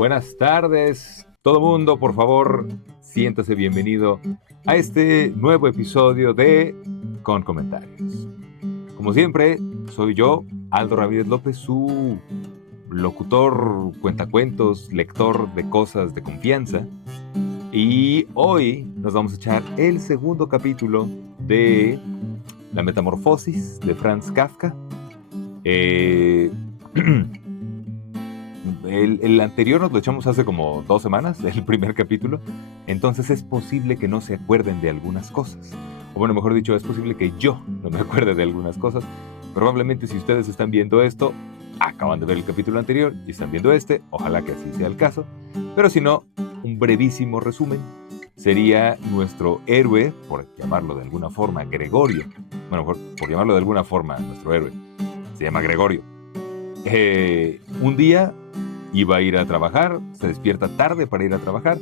Buenas tardes, todo mundo, por favor, siéntase bienvenido a este nuevo episodio de Con Comentarios. Como siempre, soy yo, Aldo Ramírez López, su locutor, cuentacuentos, lector de cosas de confianza. Y hoy nos vamos a echar el segundo capítulo de La Metamorfosis de Franz Kafka. El anterior nos lo echamos hace como 2 semanas, el primer capítulo. Entonces es posible que no se acuerden de algunas cosas. O bueno, mejor dicho, es posible que yo no me acuerde de algunas cosas. Probablemente si ustedes están viendo esto, acaban de ver el capítulo anterior y están viendo este. Ojalá que así sea el caso. Pero si no, un brevísimo resumen sería nuestro héroe, por llamarlo de alguna forma, Gregorio. Bueno, por llamarlo de alguna forma, nuestro héroe se llama Gregorio. Un día iba a ir a trabajar, se despierta tarde para ir a trabajar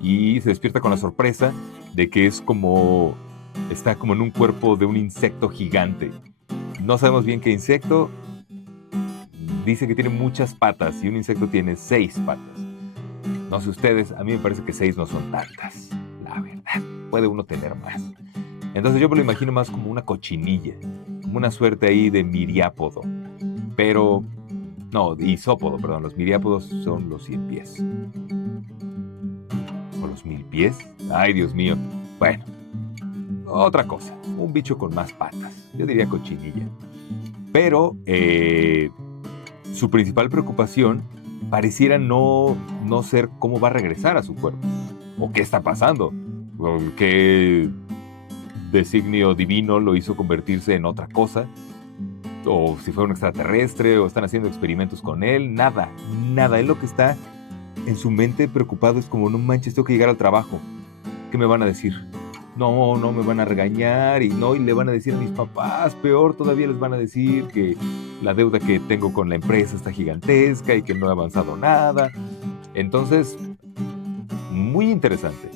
y se despierta con la sorpresa de que está como en un cuerpo de un insecto gigante. No sabemos bien qué insecto. Dice que tiene muchas patas y un insecto tiene 6 patas. No sé ustedes, a mí me parece que 6 no son tantas, la verdad. Puede uno tener más. Entonces yo me lo imagino más como una cochinilla, como una suerte ahí de miriápodo. Pero, no, isópodo, perdón, los miriápodos son los 100 pies. ¿O los 1000 pies? Ay, Dios mío. Bueno, otra cosa, un bicho con más patas, yo diría cochinilla. Pero su principal preocupación pareciera no ser cómo va a regresar a su cuerpo, o qué está pasando, o qué designio divino lo hizo convertirse en otra cosa, o si fue un extraterrestre, o están haciendo experimentos con él. Nada. Él lo que está en su mente preocupado es como, no manches, tengo que llegar al trabajo. ¿Qué me van a decir? No me van a regañar, y le van a decir a mis papás, peor todavía les van a decir que la deuda que tengo con la empresa está gigantesca y que no he avanzado nada. Entonces, muy interesante,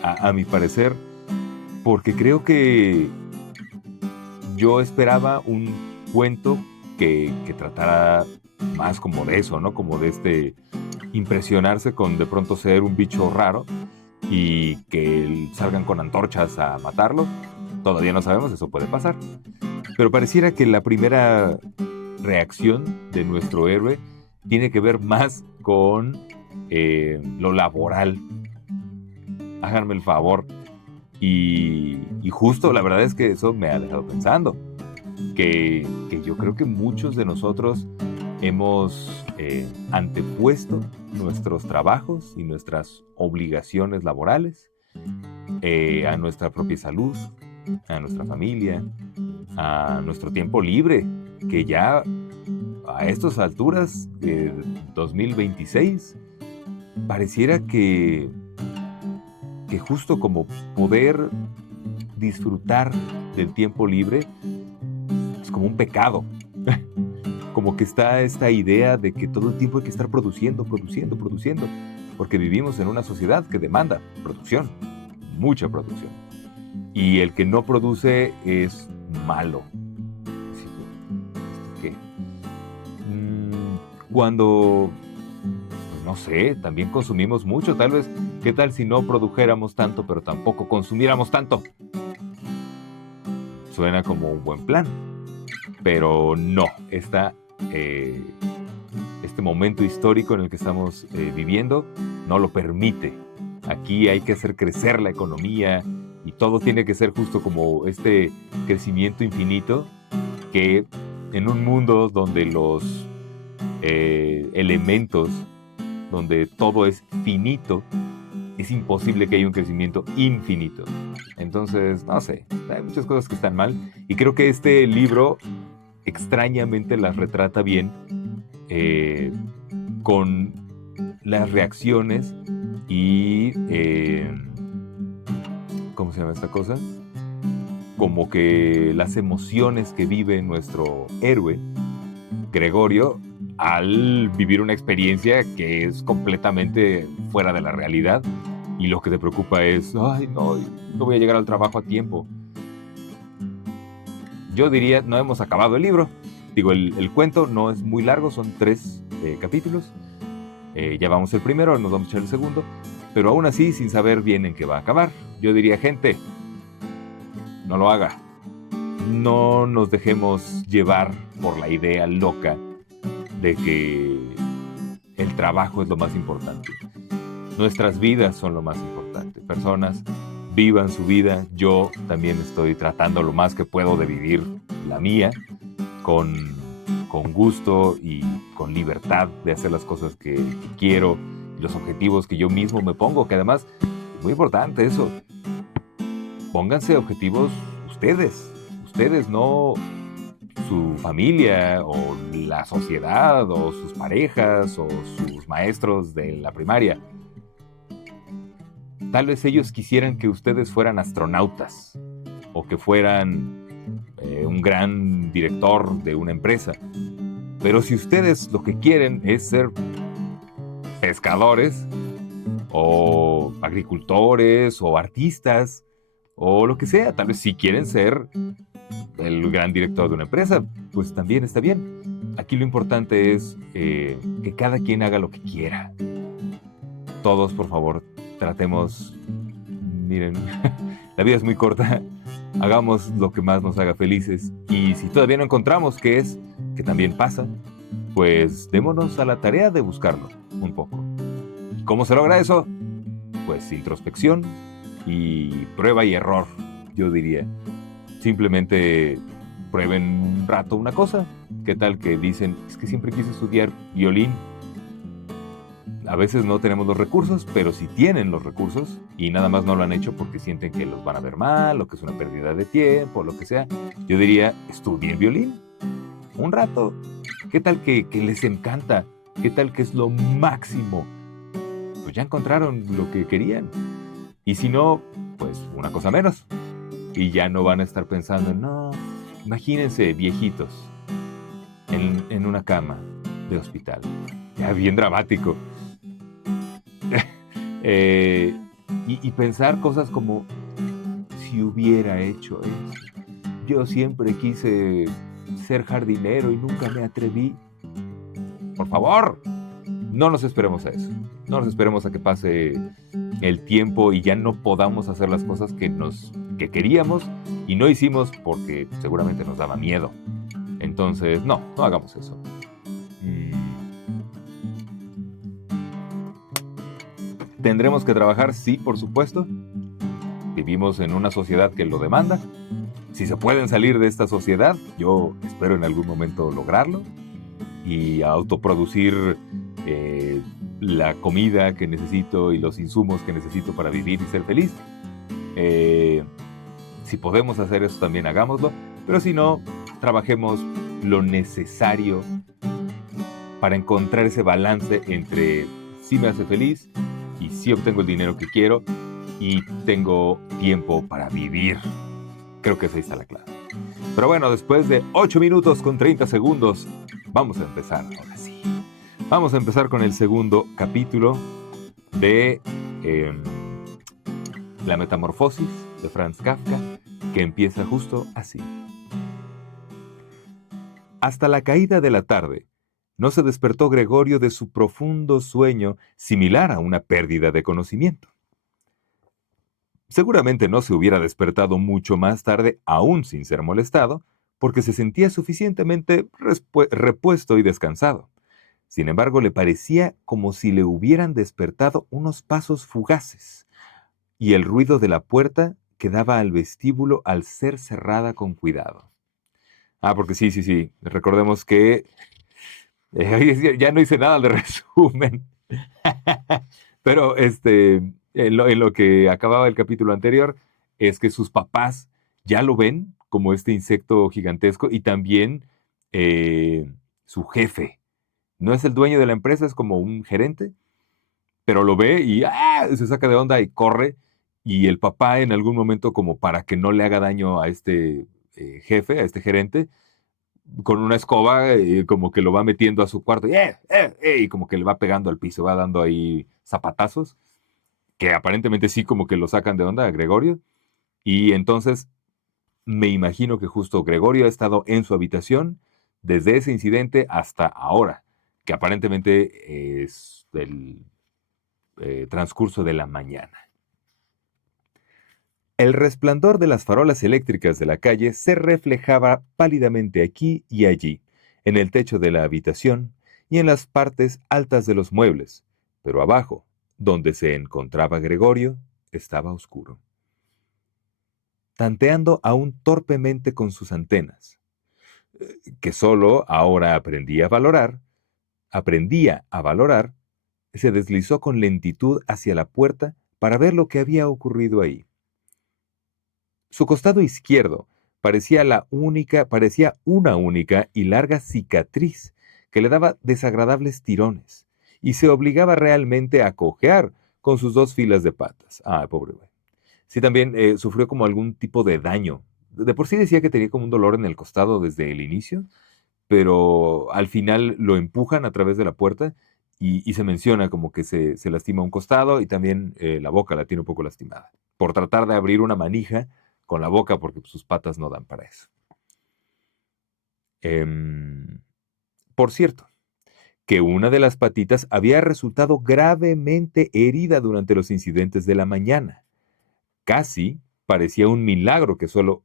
a mi parecer, porque creo que yo esperaba un cuento que tratara más como de eso, ¿no? Como de impresionarse con de pronto ser un bicho raro y que salgan con antorchas a matarlo. Todavía no sabemos, eso puede pasar. Pero pareciera que la primera reacción de nuestro héroe tiene que ver más con lo laboral. Háganme el favor. Y justo la verdad es que eso me ha dejado pensando. Que yo creo que muchos de nosotros hemos antepuesto nuestros trabajos y nuestras obligaciones laborales a nuestra propia salud, a nuestra familia, a nuestro tiempo libre, que ya a estas alturas de 2026 pareciera que justo como poder disfrutar del tiempo libre es como un pecado. Como que está esta idea de que todo el tiempo hay que estar produciendo, porque vivimos en una sociedad que demanda producción, mucha producción. Y el que no produce es malo. ¿Qué? Cuando, no sé, también consumimos mucho, tal vez, ¿qué tal si no produjéramos tanto, pero tampoco consumiéramos tanto? Suena como un buen plan, pero no, este momento histórico en el que estamos viviendo no lo permite. Aquí hay que hacer crecer la economía y todo tiene que ser justo como este crecimiento infinito, que en un mundo donde los elementos, donde todo es finito, es imposible que haya un crecimiento infinito. Entonces, no sé, hay muchas cosas que están mal y creo que este libro extrañamente las retrata bien, con las reacciones y ¿cómo se llama esta cosa? Como que las emociones que vive nuestro héroe Gregorio al vivir una experiencia que es completamente fuera de la realidad, y lo que te preocupa es, ay, no voy a llegar al trabajo a tiempo. Yo diría, no hemos acabado el libro. Digo, el cuento no es muy largo, son 3 capítulos. Ya vamos el primero, nos vamos a echar el segundo, pero aún así sin saber bien en qué va a acabar. Yo diría, gente, no lo haga. No nos dejemos llevar por la idea loca de que el trabajo es lo más importante. Nuestras vidas son lo más importante. Personas, vivan su vida. Yo también estoy tratando lo más que puedo de vivir la mía con gusto y con libertad de hacer las cosas que quiero, los objetivos que yo mismo me pongo, que además es muy importante eso. Pónganse objetivos ustedes, no su familia o la sociedad o sus parejas o sus maestros de la primaria. Tal vez ellos quisieran que ustedes fueran astronautas o que fueran un gran director de una empresa. Pero si ustedes lo que quieren es ser pescadores o agricultores o artistas o lo que sea, tal vez si quieren ser el gran director de una empresa, pues también está bien. Aquí lo importante es que cada quien haga lo que quiera. Todos, por favor, tratemos, miren, la vida es muy corta, hagamos lo que más nos haga felices y si todavía no encontramos qué es, que también pasa, pues démonos a la tarea de buscarlo un poco. ¿Cómo se logra eso? Pues introspección y prueba y error, yo diría. Simplemente prueben un rato una cosa. ¿Qué tal que dicen, es que siempre quise estudiar violín? A veces no tenemos los recursos, pero si tienen los recursos y nada más no lo han hecho porque sienten que los van a ver mal o que es una pérdida de tiempo o lo que sea, yo diría, estudien violín un rato. ¿Qué tal que les encanta? ¿Qué tal que es lo máximo? Pues ya encontraron lo que querían. Y si no, pues una cosa menos. Y ya no van a estar pensando, no, imagínense viejitos en una cama de hospital. Ya bien dramático. Y pensar cosas como, si hubiera hecho eso. Yo siempre quise ser jardinero y nunca me atreví. Por favor, no nos esperemos a eso. No nos esperemos a que pase el tiempo y ya no podamos hacer las cosas que queríamos y no hicimos porque seguramente nos daba miedo. Entonces, no hagamos eso. ¿Tendremos que trabajar? Sí, por supuesto. Vivimos en una sociedad que lo demanda. Si se pueden salir de esta sociedad, yo espero en algún momento lograrlo y autoproducir la comida que necesito y los insumos que necesito para vivir y ser feliz. Si podemos hacer eso, también hagámoslo. Pero si no, trabajemos lo necesario para encontrar ese balance entre si me hace feliz y si obtengo el dinero que quiero y tengo tiempo para vivir. Creo que esa está la clave. Pero bueno, después de 8 minutos con 30 segundos, vamos a empezar, ahora sí. Vamos a empezar con el segundo capítulo de La Metamorfosis de Franz Kafka, que empieza justo así. Hasta la caída de la tarde, no se despertó Gregorio de su profundo sueño similar a una pérdida de conocimiento. Seguramente no se hubiera despertado mucho más tarde, aún sin ser molestado, porque se sentía suficientemente repuesto y descansado. Sin embargo, le parecía como si le hubieran despertado unos pasos fugaces, y el ruido de la puerta que daba al vestíbulo al ser cerrada con cuidado. Porque sí. Recordemos que ya no hice nada de resumen. Pero en lo que acababa el capítulo anterior es que sus papás ya lo ven como este insecto gigantesco y también su jefe. No es el dueño de la empresa, es como un gerente, pero lo ve y se saca de onda y corre. Y el papá en algún momento, como para que no le haga daño a este jefe, a este gerente, con una escoba como que lo va metiendo a su cuarto y como que le va pegando al piso, va dando ahí zapatazos, que aparentemente sí como que lo sacan de onda a Gregorio. Y entonces me imagino que justo Gregorio ha estado en su habitación desde ese incidente hasta ahora, que aparentemente es del transcurso de la mañana. El resplandor de las farolas eléctricas de la calle se reflejaba pálidamente aquí y allí, en el techo de la habitación y en las partes altas de los muebles, pero abajo, donde se encontraba Gregorio, estaba oscuro. Tanteando aún torpemente con sus antenas, que solo ahora aprendía a valorar, se deslizó con lentitud hacia la puerta para ver lo que había ocurrido ahí. Su costado izquierdo parecía una única y larga cicatriz que le daba desagradables tirones y se obligaba realmente a cojear con sus dos filas de patas. Ah, pobre güey. Sí, también sufrió como algún tipo de daño. De por sí decía que tenía como un dolor en el costado desde el inicio, pero al final lo empujan a través de la puerta y se menciona como que se lastima un costado y también la boca la tiene un poco lastimada, por tratar de abrir una manija con la boca porque pues, sus patas no dan para eso. Em, por cierto, que una de las patitas había resultado gravemente herida durante los incidentes de la mañana. Casi parecía un milagro que solo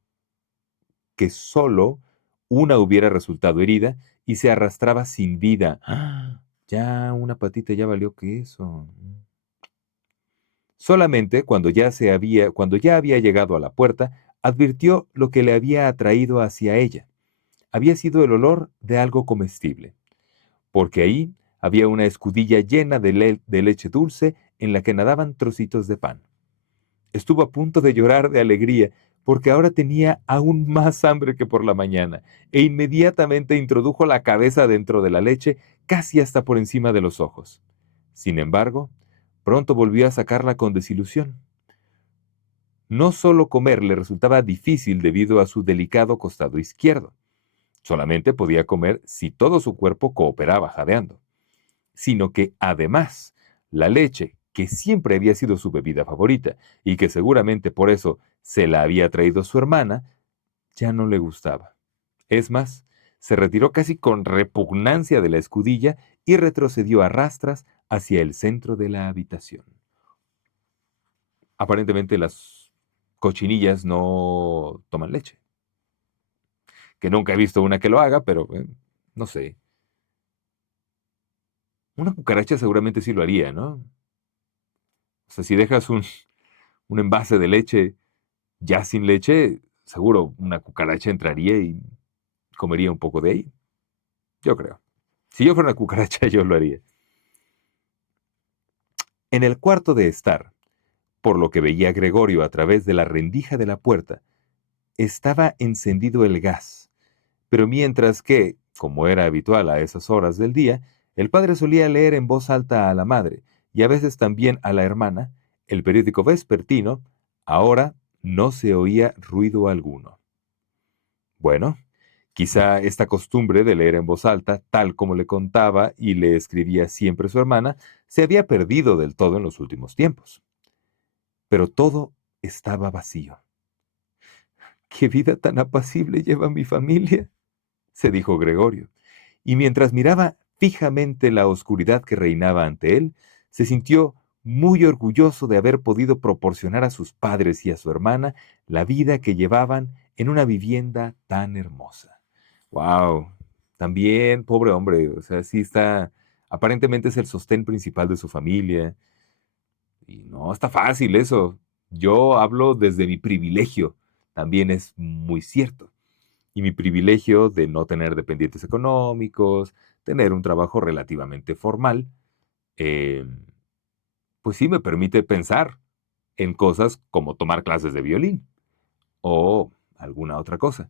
una hubiera resultado herida y se arrastraba sin vida. ¡Ah! Ya una patita ya valió que eso. Solamente cuando ya había llegado a la puerta, advirtió lo que le había atraído hacia ella. Había sido el olor de algo comestible, porque ahí había una escudilla llena de leche dulce en la que nadaban trocitos de pan. Estuvo a punto de llorar de alegría, porque ahora tenía aún más hambre que por la mañana, e inmediatamente introdujo la cabeza dentro de la leche, casi hasta por encima de los ojos. Sin embargo, pronto volvió a sacarla con desilusión. No solo comer le resultaba difícil debido a su delicado costado izquierdo. Solamente podía comer si todo su cuerpo cooperaba jadeando, sino que además la leche, que siempre había sido su bebida favorita y que seguramente por eso se la había traído su hermana, ya no le gustaba. Es más, se retiró casi con repugnancia de la escudilla y retrocedió a rastras hacia el centro de la habitación. Aparentemente las cochinillas no toman leche, que nunca he visto una que lo haga, pero no sé. Una cucaracha seguramente sí lo haría, ¿no? O sea, si dejas un envase de leche ya sin leche, seguro una cucaracha entraría y comería un poco de ahí. Yo creo. Si yo fuera una cucaracha, yo lo haría. En el cuarto de estar, por lo que veía Gregorio a través de la rendija de la puerta, estaba encendido el gas, pero mientras que, como era habitual a esas horas del día, el padre solía leer en voz alta a la madre y a veces también a la hermana el periódico vespertino, ahora no se oía ruido alguno. Bueno, quizá esta costumbre de leer en voz alta, tal como le contaba y le escribía siempre su hermana, se había perdido del todo en los últimos tiempos. Pero todo estaba vacío. ¿Qué vida tan apacible lleva mi familia?, se dijo Gregorio, y mientras miraba fijamente la oscuridad que reinaba ante él, se sintió muy orgulloso de haber podido proporcionar a sus padres y a su hermana la vida que llevaban en una vivienda tan hermosa. Wow, también, pobre hombre, o sea, sí está, aparentemente es el sostén principal de su familia, y no está fácil eso. Yo hablo desde mi privilegio, también es muy cierto. Y mi privilegio de no tener dependientes económicos, tener un trabajo relativamente formal, eh, pues sí me permite pensar en cosas como tomar clases de violín o alguna otra cosa.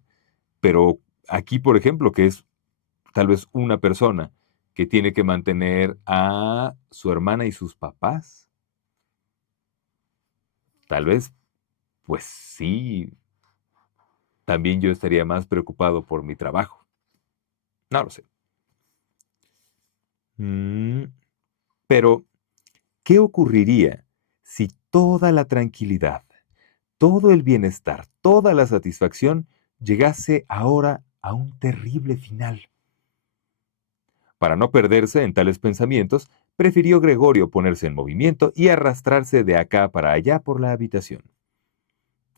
Pero aquí, por ejemplo, que es tal vez una persona que tiene que mantener a su hermana y sus papás, tal vez, pues sí, también yo estaría más preocupado por mi trabajo. No lo sé. Mm, pero, ¿qué ocurriría si toda la tranquilidad, todo el bienestar, toda la satisfacción llegase ahora a un terrible final? Para no perderse en tales pensamientos, prefirió Gregorio ponerse en movimiento y arrastrarse de acá para allá por la habitación.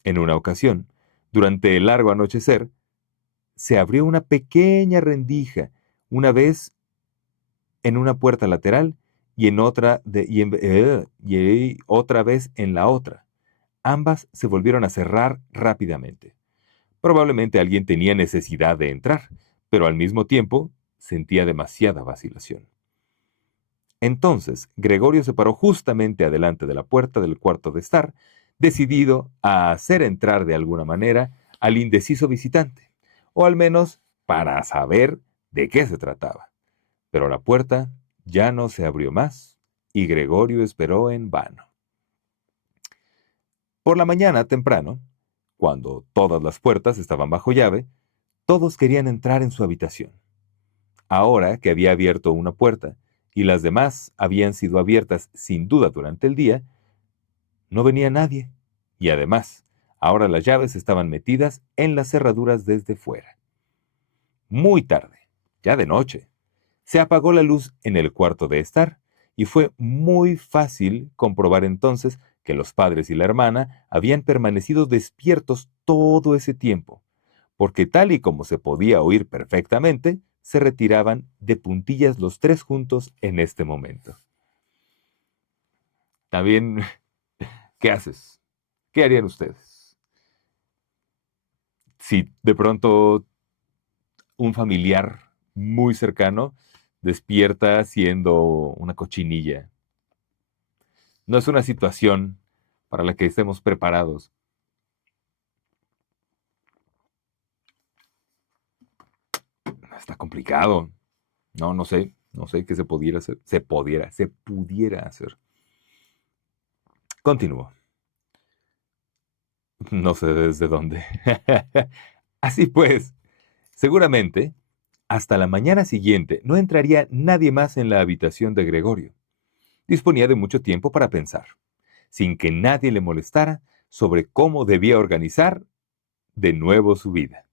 En una ocasión, durante el largo anochecer, se abrió una pequeña rendija, una vez en una puerta lateral y otra vez en la otra. Ambas se volvieron a cerrar rápidamente. Probablemente alguien tenía necesidad de entrar, pero al mismo tiempo sentía demasiada vacilación. Entonces, Gregorio se paró justamente adelante de la puerta del cuarto de estar, decidido a hacer entrar de alguna manera al indeciso visitante, o al menos para saber de qué se trataba. Pero la puerta ya no se abrió más, y Gregorio esperó en vano. Por la mañana temprano, cuando todas las puertas estaban bajo llave, todos querían entrar en su habitación. Ahora que había abierto una puerta y las demás habían sido abiertas sin duda durante el día, no venía nadie. Y además, ahora las llaves estaban metidas en las cerraduras desde fuera. Muy tarde, ya de noche, se apagó la luz en el cuarto de estar y fue muy fácil comprobar entonces que los padres y la hermana habían permanecido despiertos todo ese tiempo, porque tal y como se podía oír perfectamente, se retiraban de puntillas los tres juntos en este momento. También, ¿qué haces? ¿Qué harían ustedes? Si de pronto un familiar muy cercano despierta siendo una cochinilla. No es una situación para la que estemos preparados. Está complicado. No, no sé qué se pudiera hacer. Se pudiera hacer. Continúo. No sé desde dónde. Así pues, seguramente, hasta la mañana siguiente no entraría nadie más en la habitación de Gregorio. Disponía de mucho tiempo para pensar, sin que nadie le molestara, sobre cómo debía organizar de nuevo su vida.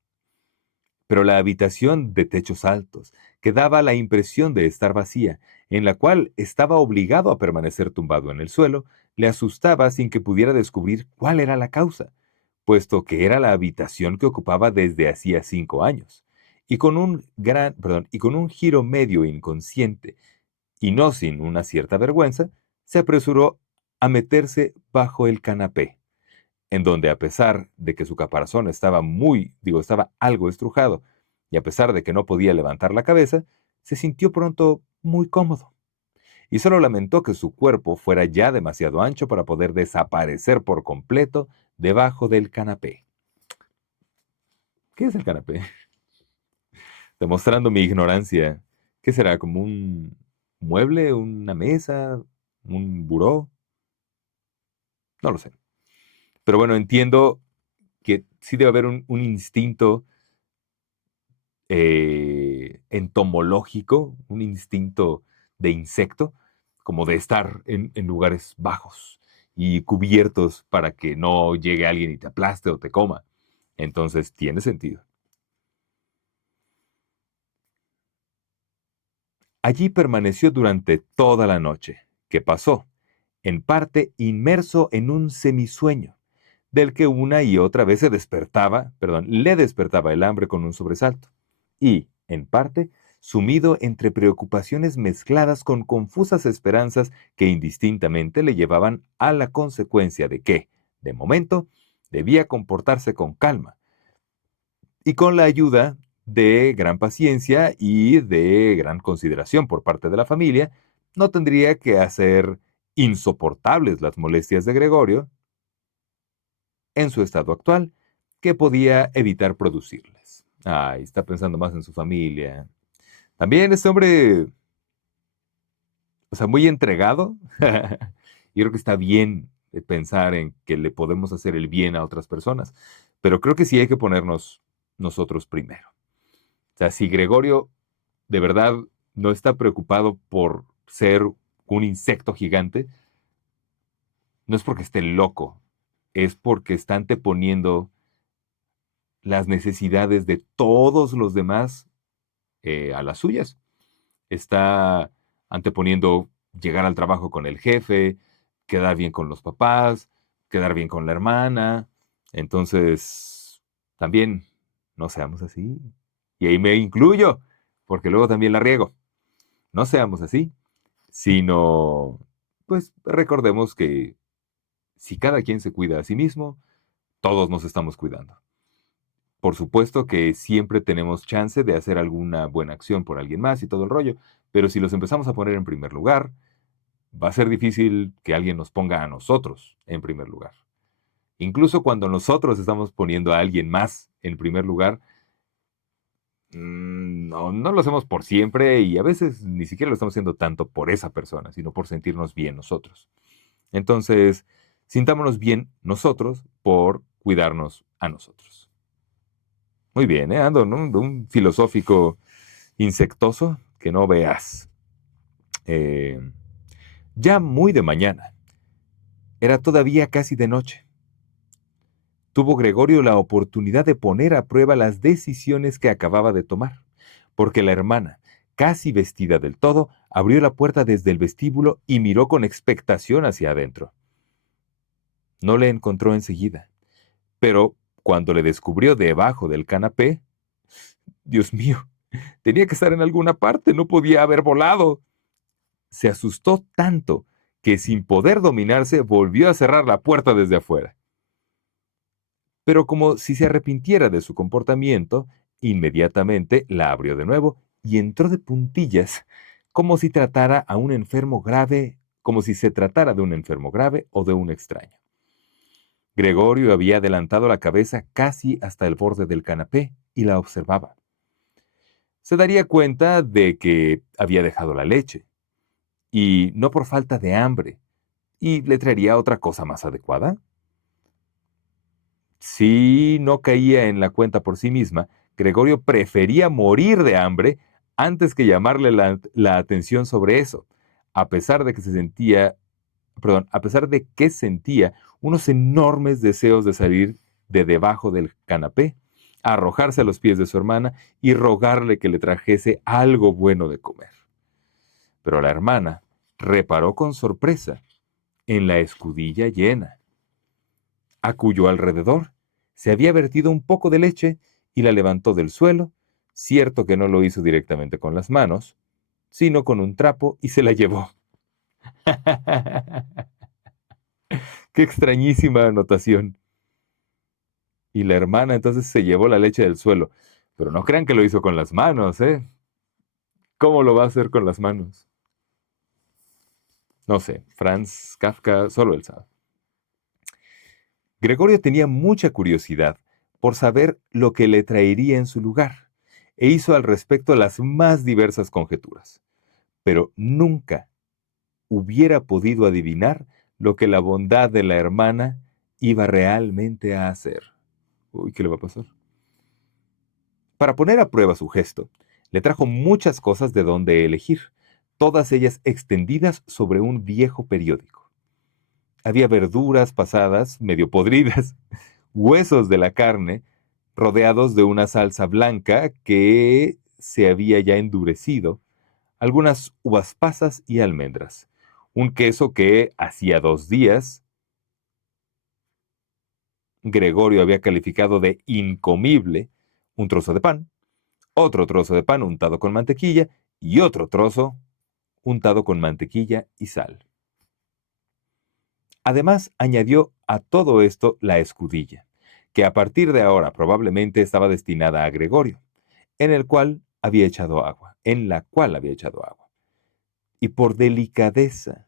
Pero la habitación de techos altos, que daba la impresión de estar vacía, en la cual estaba obligado a permanecer tumbado en el suelo, le asustaba sin que pudiera descubrir cuál era la causa, puesto que era la habitación que ocupaba desde hacía 5 años, y con un giro medio inconsciente, y no sin una cierta vergüenza, se apresuró a meterse bajo el canapé, en donde a pesar de que su caparazón estaba algo estrujado, y a pesar de que no podía levantar la cabeza, se sintió pronto muy cómodo, y solo lamentó que su cuerpo fuera ya demasiado ancho para poder desaparecer por completo debajo del canapé. ¿Qué es el canapé? Demostrando mi ignorancia. ¿Qué será? ¿Como un mueble, una mesa, un buró? No lo sé. Pero bueno, entiendo que sí debe haber un instinto entomológico, un instinto de insecto, como de estar en lugares bajos y cubiertos para que no llegue alguien y te aplaste o te coma. Entonces tiene sentido. Allí permaneció durante toda la noche, que pasó, en parte inmerso en un semisueño, del que una y otra vez le despertaba el hambre con un sobresalto, y, en parte, sumido entre preocupaciones mezcladas con confusas esperanzas que indistintamente le llevaban a la consecuencia de que, de momento, debía comportarse con calma, y con la ayuda de gran paciencia y de gran consideración por parte de la familia, no tendría que hacer insoportables las molestias de Gregorio en su estado actual, que podía evitar producirles. Ay, está pensando más en su familia. También este hombre, o sea, muy entregado. Y creo que está bien pensar en que le podemos hacer el bien a otras personas, pero creo que sí hay que ponernos nosotros primero. O sea, si Gregorio de verdad no está preocupado por ser un insecto gigante, no es porque esté loco, es porque está anteponiendo las necesidades de todos los demás a las suyas. está anteponiendo llegar al trabajo con el jefe, quedar bien con los papás, quedar bien con la hermana. Entonces, también no seamos así. Y ahí me incluyo, porque luego también la riego. No seamos así, sino, pues recordemos que si cada quien se cuida a sí mismo, todos nos estamos cuidando. Por supuesto que siempre tenemos chance de hacer alguna buena acción por alguien más y todo el rollo, pero si los empezamos a poner en primer lugar, va a ser difícil que alguien nos ponga a nosotros en primer lugar. Incluso cuando nosotros estamos poniendo a alguien más en primer lugar, no lo hacemos por siempre y a veces ni siquiera lo estamos haciendo tanto por esa persona, sino por sentirnos bien nosotros. Entonces, sintámonos bien nosotros por cuidarnos a nosotros. Muy bien, ando, ¿no? De un filosófico insectoso que no veas. Eh, ya muy de mañana. Era todavía casi de noche. Tuvo Gregorio la oportunidad de poner a prueba las decisiones que acababa de tomar, porque la hermana, casi vestida del todo, abrió la puerta desde el vestíbulo y miró con expectación hacia adentro. No le encontró enseguida, pero cuando le descubrió debajo del canapé, Dios mío, tenía que estar en alguna parte, no podía haber volado. Se asustó tanto que sin poder dominarse volvió a cerrar la puerta desde afuera. Pero como si se arrepintiera de su comportamiento, inmediatamente la abrió de nuevo y entró de puntillas, como si tratara a un enfermo grave, como si se tratara de un enfermo grave o de un extraño. Gregorio había adelantado la cabeza casi hasta el borde del canapé y la observaba. Se daría cuenta de que había dejado la leche, y no por falta de hambre, y le traería otra cosa más adecuada. Si no caía en la cuenta por sí misma, Gregorio prefería morir de hambre antes que llamarle la atención sobre eso, a pesar de que a pesar de que sentía unos enormes deseos de salir de debajo del canapé, arrojarse a los pies de su hermana y rogarle que le trajese algo bueno de comer. Pero la hermana reparó con sorpresa en la escudilla llena, a cuyo alrededor se había vertido un poco de leche y la levantó del suelo, cierto que no lo hizo directamente con las manos, sino con un trapo y se la llevó. Qué extrañísima anotación. Y la hermana entonces se llevó la leche del suelo. Pero no crean que lo hizo con las manos, ¿eh? ¿Cómo lo va a hacer con las manos? No sé, Franz Kafka, solo él sabe. Gregorio tenía mucha curiosidad por saber lo que le traería en su lugar, e hizo al respecto las más diversas conjeturas, pero nunca hubiera podido adivinar lo que la bondad de la hermana iba realmente a hacer. Uy, ¿qué le va a pasar? Para poner a prueba su gesto, le trajo muchas cosas de donde elegir, todas ellas extendidas sobre un viejo periódico. Había verduras pasadas, medio podridas, huesos de la carne, rodeados de una salsa blanca que se había ya endurecido, algunas uvas pasas y almendras, un queso que hacía 2 días Gregorio había calificado de incomible, un trozo de pan, otro trozo de pan untado con mantequilla y otro trozo untado con mantequilla y sal. Además, añadió a todo esto la escudilla, que a partir de ahora probablemente estaba destinada a Gregorio, en la cual había echado agua. Y por delicadeza,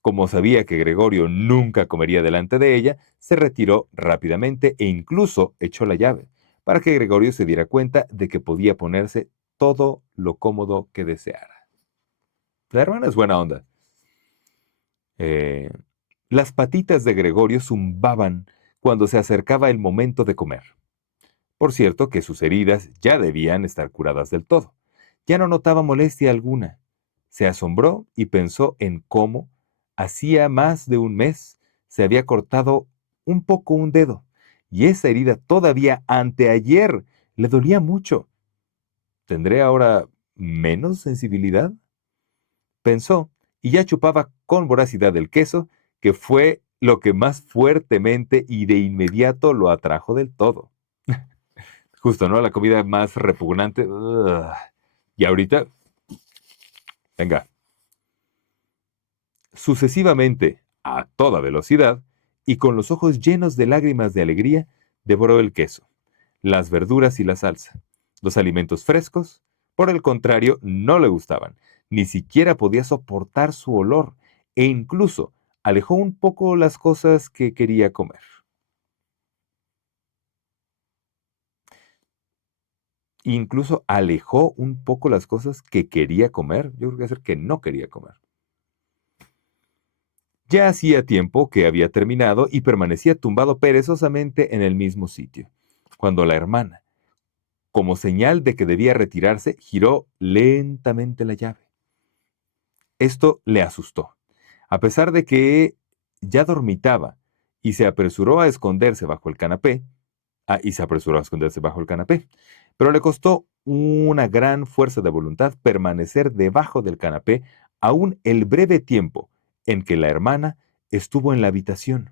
como sabía que Gregorio nunca comería delante de ella, se retiró rápidamente e incluso echó la llave, para que Gregorio se diera cuenta de que podía ponerse todo lo cómodo que deseara. La hermana es buena onda. Eh, las patitas de Gregorio zumbaban cuando se acercaba el momento de comer. Por cierto que sus heridas ya debían estar curadas del todo. Ya no notaba molestia alguna. Se asombró y pensó en cómo, hacía más de un mes, se había cortado un poco un dedo, y esa herida todavía anteayer le dolía mucho. ¿Tendré ahora menos sensibilidad? pensó, y ya chupaba con voracidad el queso, que fue lo que más fuertemente y de inmediato lo atrajo del todo. Justo, ¿no? La comida más repugnante. Ugh. Y ahorita, venga, sucesivamente, a toda velocidad, y con los ojos llenos de lágrimas de alegría, devoró el queso, las verduras y la salsa. Los alimentos frescos, por el contrario, no le gustaban. Ni siquiera podía soportar su olor, e incluso alejó un poco las cosas que quería comer. Incluso alejó un poco las cosas que quería comer. Yo creo que es el que no quería comer. Ya hacía tiempo que había terminado y permanecía tumbado perezosamente en el mismo sitio, cuando la hermana, como señal de que debía retirarse, giró lentamente la llave. Esto le asustó. A pesar de que ya dormitaba y se apresuró a esconderse bajo el canapé, pero le costó una gran fuerza de voluntad permanecer debajo del canapé aún el breve tiempo en que la hermana estuvo en la habitación,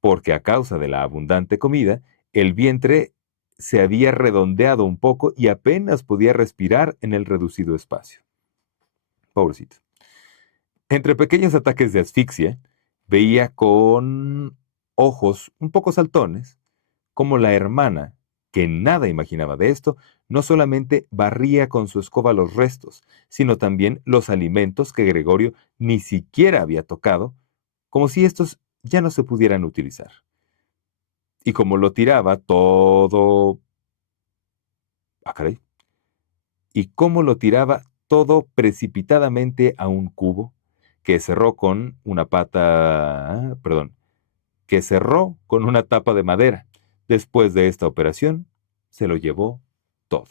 porque a causa de la abundante comida, el vientre se había redondeado un poco y apenas podía respirar en el reducido espacio. Pobrecito. Entre pequeños ataques de asfixia, veía con ojos un poco saltones cómo la hermana, que nada imaginaba de esto, no solamente barría con su escoba los restos, sino también los alimentos que Gregorio ni siquiera había tocado, como si estos ya no se pudieran utilizar. Y como lo tiraba todo... Ah, caray. Y cómo lo tiraba todo precipitadamente a un cubo que cerró con una que cerró con una tapa de madera. Después de esta operación, se lo llevó todo.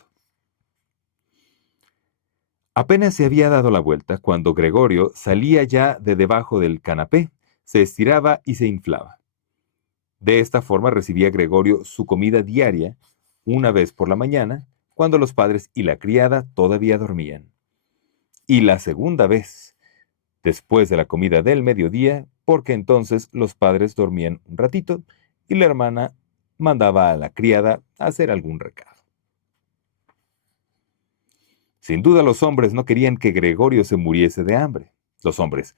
Apenas se había dado la vuelta cuando Gregorio salía ya de debajo del canapé, se estiraba y se inflaba. De esta forma recibía Gregorio su comida diaria, una vez por la mañana, cuando los padres y la criada todavía dormían. Y la segunda vez, después de la comida del mediodía, porque entonces los padres dormían un ratito y la hermana mandaba a la criada a hacer algún recado. Sin duda los hombres no querían que Gregorio se muriese de hambre. Los hombres.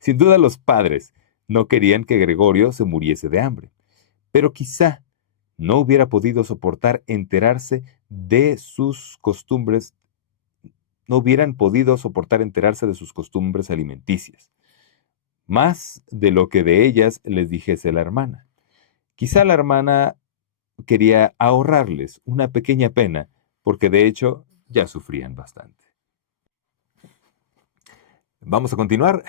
Sin duda los padres no querían que Gregorio se muriese de hambre. Pero quizá no hubiera podido soportar enterarse de sus costumbres, no hubieran podido soportar enterarse de sus costumbres alimenticias, más de lo que de ellas les dijese la hermana. Quizá la hermana quería ahorrarles una pequeña pena, porque de hecho ya sufrían bastante. Vamos a continuar.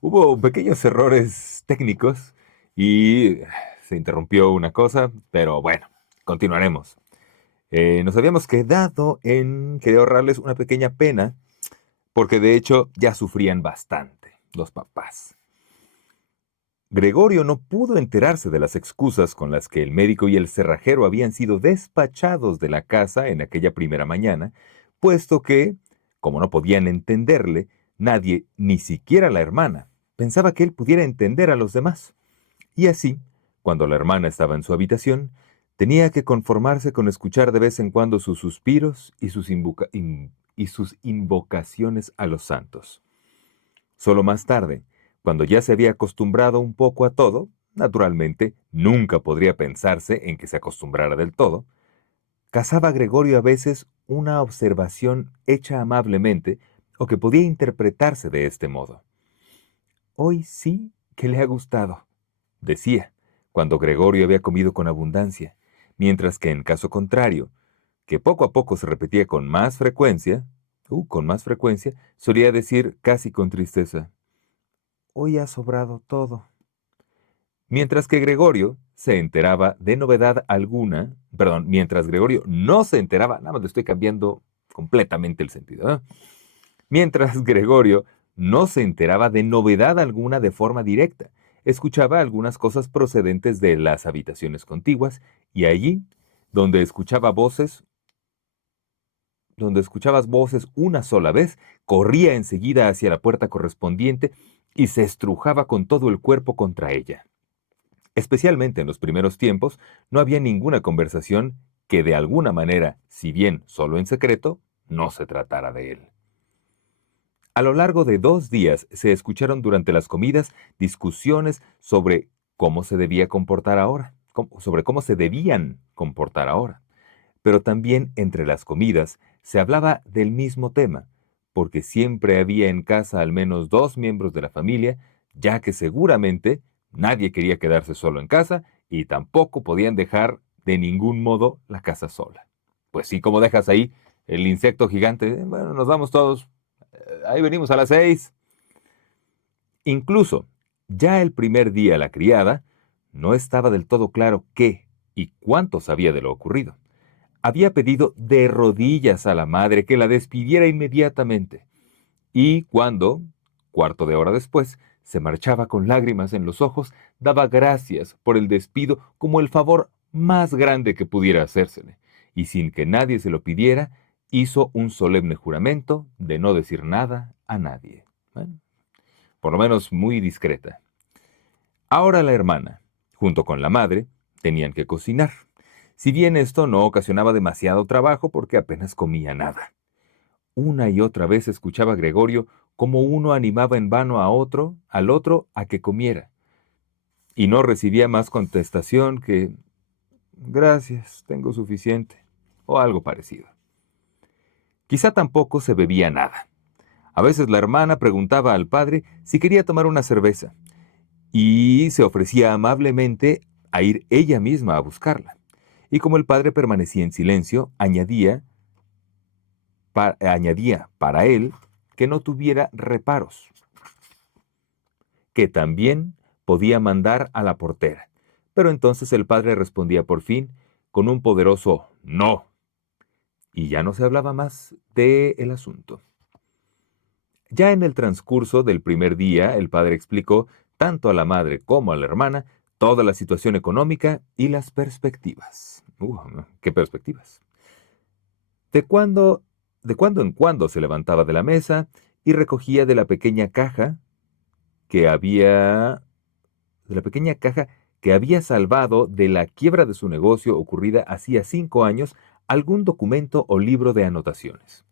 Hubo pequeños errores técnicos y se interrumpió una cosa, pero bueno, continuaremos. Nos habíamos quedado en querer ahorrarles una pequeña pena, porque de hecho ya sufrían bastante los papás. Gregorio no pudo enterarse de las excusas con las que el médico y el cerrajero habían sido despachados de la casa en aquella primera mañana, puesto que, como no podían entenderle, nadie, ni siquiera la hermana, pensaba que él pudiera entender a los demás. Y así, cuando la hermana estaba en su habitación, tenía que conformarse con escuchar de vez en cuando sus suspiros y sus invocaciones a los santos. Solo más tarde, cuando ya se había acostumbrado un poco a todo, naturalmente nunca podría pensarse en que se acostumbrara del todo, cazaba Gregorio a veces una observación hecha amablemente o que podía interpretarse de este modo. Hoy sí que le ha gustado, decía, cuando Gregorio había comido con abundancia, mientras que en caso contrario, que poco a poco se repetía con más frecuencia, solía decir casi con tristeza, hoy ha sobrado todo. Mientras que Gregorio se enteraba de novedad alguna, mientras Gregorio no se enteraba, nada más le estoy cambiando completamente el sentido, ¿eh? Mientras Gregorio no se enteraba de novedad alguna de forma directa, escuchaba algunas cosas procedentes de las habitaciones contiguas y allí, donde escuchaba voces, donde escuchabas voces una sola vez, corría enseguida hacia la puerta correspondiente y se estrujaba con todo el cuerpo contra ella. Especialmente en los primeros tiempos, no había ninguna conversación que de alguna manera, si bien solo en secreto, no se tratara de él. A lo largo de 2 días se escucharon durante las comidas discusiones sobre cómo se debía comportar ahora, sobre cómo se debían comportar ahora. Pero también entre las comidas se hablaba del mismo tema, porque siempre había en casa al menos 2 miembros de la familia, ya que seguramente nadie quería quedarse solo en casa y tampoco podían dejar de ningún modo la casa sola. Pues sí, como dejas ahí el insecto gigante, bueno, nos vamos todos, ahí venimos a las 6. Incluso, ya el primer día la criada no estaba del todo claro qué y cuánto sabía de lo ocurrido. Había pedido de rodillas a la madre que la despidiera inmediatamente, y cuando, cuarto de hora después, se marchaba con lágrimas en los ojos, daba gracias por el despido como el favor más grande que pudiera hacérsele, y sin que nadie se lo pidiera, hizo un solemne juramento de no decir nada a nadie. Bueno, por lo menos muy discreta. Ahora la hermana, junto con la madre, tenían que cocinar. Si bien esto no ocasionaba demasiado trabajo porque apenas comía nada. Una y otra vez escuchaba a Gregorio cómo uno animaba en vano al otro a que comiera. Y no recibía más contestación que gracias, tengo suficiente, o algo parecido. Quizá tampoco se bebía nada. A veces la hermana preguntaba al padre si quería tomar una cerveza, y se ofrecía amablemente a ir ella misma a buscarla. Y como el padre permanecía en silencio, añadía para él que no tuviera reparos, que también podía mandar a la portera. Pero entonces el padre respondía por fin con un poderoso no, y ya no se hablaba más del asunto. Ya en el transcurso del primer día, el padre explicó tanto a la madre como a la hermana toda la situación económica y las perspectivas. ¿Qué perspectivas? De cuando, de cuando en cuando se levantaba de la mesa y recogía que había, de la pequeña caja que había salvado de la quiebra de su negocio ocurrida hacía 5 años, algún documento o libro de anotaciones.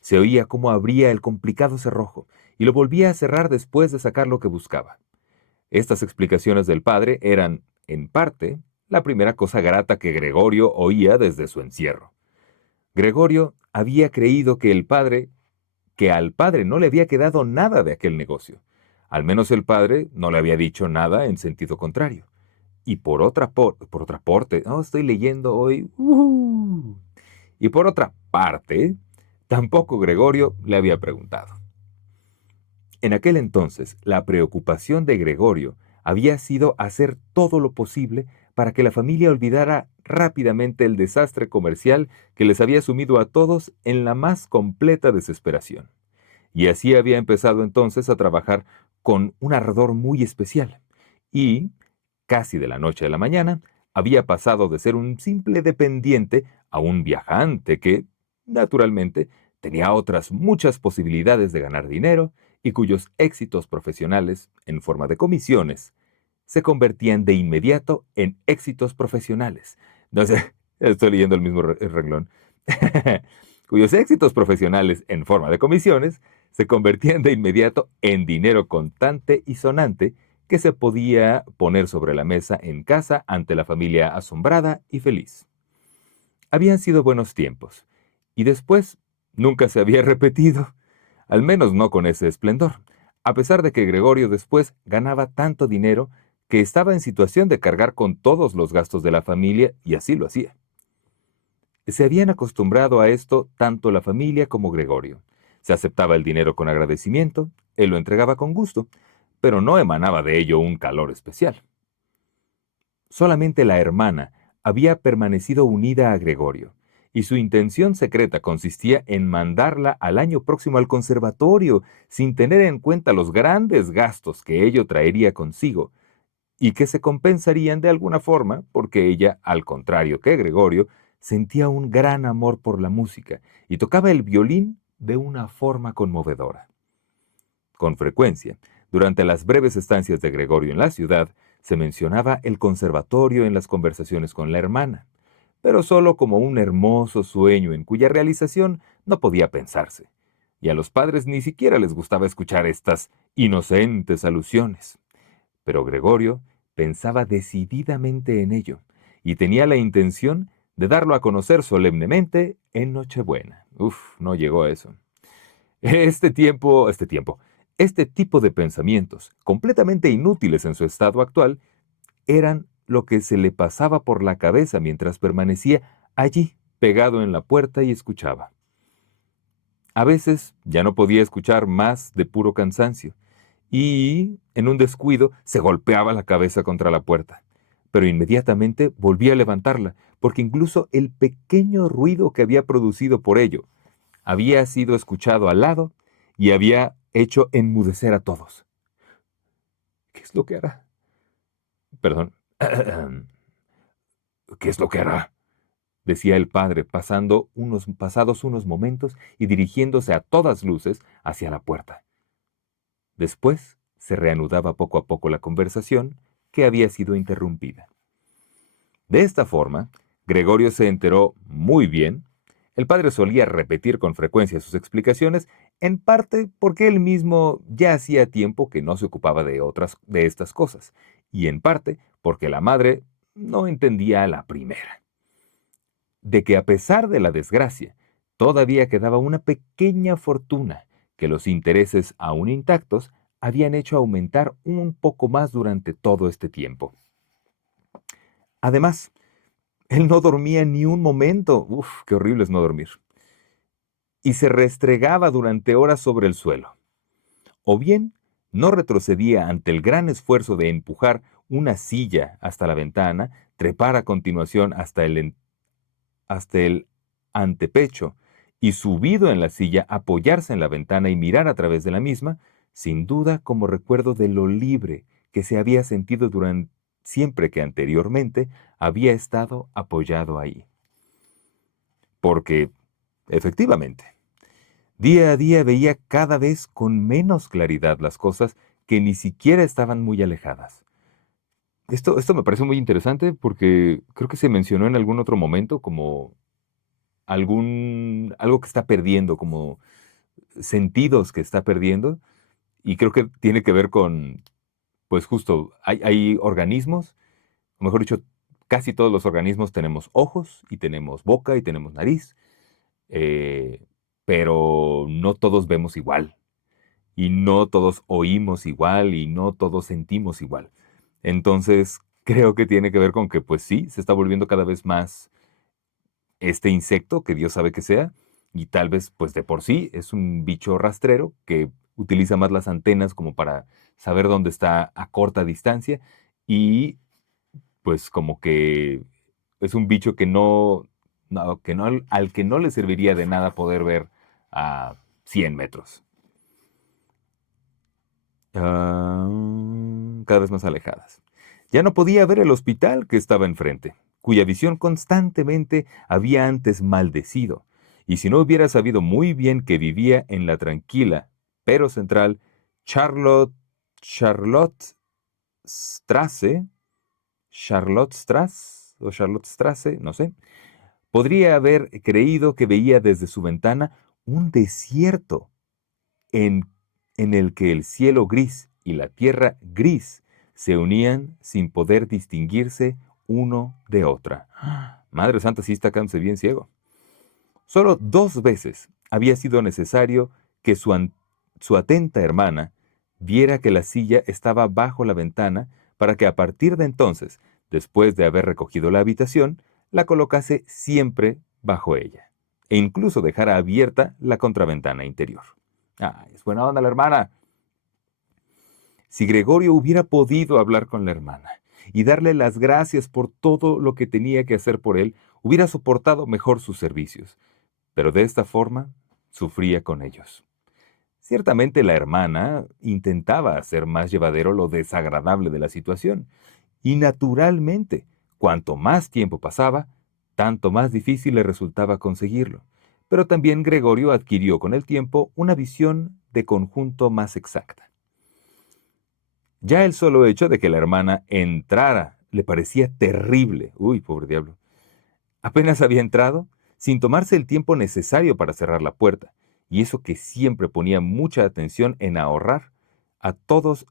Se oía cómo abría el complicado cerrojo y lo volvía a cerrar después de sacar lo que buscaba. Estas explicaciones del padre eran, en parte, la primera cosa grata que Gregorio oía desde su encierro. Gregorio había creído que al padre no le había quedado nada de aquel negocio. Al menos el padre no le había dicho nada en sentido contrario. Y por otra parte, estoy leyendo hoy. Y por otra parte, tampoco Gregorio le había preguntado. En aquel entonces, la preocupación de Gregorio había sido hacer todo lo posible para que la familia olvidara rápidamente el desastre comercial que les había sumido a todos en la más completa desesperación. Y así había empezado entonces a trabajar con un ardor muy especial. Y, casi de la noche a la mañana, había pasado de ser un simple dependiente a un viajante que, naturalmente, tenía otras muchas posibilidades de ganar dinero y cuyos éxitos profesionales, en forma de comisiones, se convertían de inmediato en éxitos profesionales. No sé, estoy leyendo el mismo renglón. Cuyos éxitos profesionales, en forma de comisiones, se convertían de inmediato en dinero contante y sonante que se podía poner sobre la mesa en casa ante la familia asombrada y feliz. Habían sido buenos tiempos, y después nunca se había repetido, al menos no con ese esplendor, a pesar de que Gregorio después ganaba tanto dinero que estaba en situación de cargar con todos los gastos de la familia y así lo hacía. Se habían acostumbrado a esto tanto la familia como Gregorio. Se aceptaba el dinero con agradecimiento, él lo entregaba con gusto, pero no emanaba de ello un calor especial. Solamente la hermana había permanecido unida a Gregorio, y su intención secreta consistía en mandarla al año próximo al conservatorio, sin tener en cuenta los grandes gastos que ello traería consigo, y que se compensarían de alguna forma porque ella, al contrario que Gregorio, sentía un gran amor por la música y tocaba el violín de una forma conmovedora. Con frecuencia, durante las breves estancias de Gregorio en la ciudad, se mencionaba el conservatorio en las conversaciones con la hermana, pero solo como un hermoso sueño en cuya realización no podía pensarse, y a los padres ni siquiera les gustaba escuchar estas inocentes alusiones. Pero Gregorio pensaba decididamente en ello, y tenía la intención de darlo a conocer solemnemente en Nochebuena. Uf, no llegó a eso. Este tipo de pensamientos, completamente inútiles en su estado actual, eran lo que se le pasaba por la cabeza mientras permanecía allí, pegado en la puerta y escuchaba. A veces ya no podía escuchar más de puro cansancio, y, en un descuido, se golpeaba la cabeza contra la puerta. Pero inmediatamente volvía a levantarla, porque incluso el pequeño ruido que había producido por ello había sido escuchado al lado y había hecho enmudecer a todos. ¿Qué es lo que hará? Perdón. ¿Qué es lo que hará? Decía el padre, pasados unos momentos y dirigiéndose a todas luces hacia la puerta. Después se reanudaba poco a poco la conversación que había sido interrumpida. De esta forma, Gregorio se enteró muy bien. El padre solía repetir con frecuencia sus explicaciones, en parte porque él mismo ya hacía tiempo que no se ocupaba de estas cosas, y en parte porque la madre no entendía a la primera. De que a pesar de la desgracia, todavía quedaba una pequeña fortuna que los intereses aún intactos habían hecho aumentar un poco más durante todo este tiempo. Además, él no dormía ni un momento. Uf, qué horrible es no dormir. Y se restregaba durante horas sobre el suelo. O bien, no retrocedía ante el gran esfuerzo de empujar una silla hasta la ventana, trepar a continuación hasta el antepecho y, subido en la silla, apoyarse en la ventana y mirar a través de la misma, sin duda como recuerdo de lo libre que se había sentido siempre que anteriormente había estado apoyado ahí. Porque, efectivamente, día a día veía cada vez con menos claridad las cosas que ni siquiera estaban muy alejadas. Esto me parece muy interesante porque creo que se mencionó en algún otro momento como algo que está perdiendo, como sentidos que está perdiendo, y creo que tiene que ver con, pues justo, hay organismos, o mejor dicho, casi todos los organismos tenemos ojos, y tenemos boca, y tenemos nariz, eh, pero no todos vemos igual, y no todos oímos igual, y no todos sentimos igual. Entonces, creo que tiene que ver con que, pues sí, se está volviendo cada vez más este insecto que Dios sabe que sea, y tal vez pues de por sí es un bicho rastrero que utiliza más las antenas como para saber dónde está a corta distancia, y pues como que es un bicho que al que no le serviría de nada poder ver a 100 metros. Cada vez más alejadas. Ya no podía ver el hospital que estaba enfrente, cuya visión constantemente había antes maldecido, y si no hubiera sabido muy bien que vivía en la tranquila, pero central, Charlotte Strasse, Charlotte Strasse, no sé, podría haber creído que veía desde su ventana un desierto en, en el que el cielo gris y la tierra gris se unían sin poder distinguirse uno de otra. Madre Santa, sí está quedándose bien ciego. Solo 2 veces había sido necesario que su atenta hermana viera que la silla estaba bajo la ventana para que a partir de entonces, después de haber recogido la habitación, la colocase siempre bajo ella, e incluso dejara abierta la contraventana interior. Es buena onda la hermana. Si Gregorio hubiera podido hablar con la hermana y darle las gracias por todo lo que tenía que hacer por él, hubiera soportado mejor sus servicios, pero de esta forma sufría con ellos. Ciertamente la hermana intentaba hacer más llevadero lo desagradable de la situación, y naturalmente, cuanto más tiempo pasaba, tanto más difícil le resultaba conseguirlo. Pero también Gregorio adquirió con el tiempo una visión de conjunto más exacta. Ya el solo hecho de que la hermana entrara le parecía terrible. Uy, pobre diablo. Apenas había entrado, sin tomarse el tiempo necesario para cerrar la puerta, y eso que siempre ponía mucha atención en a todos,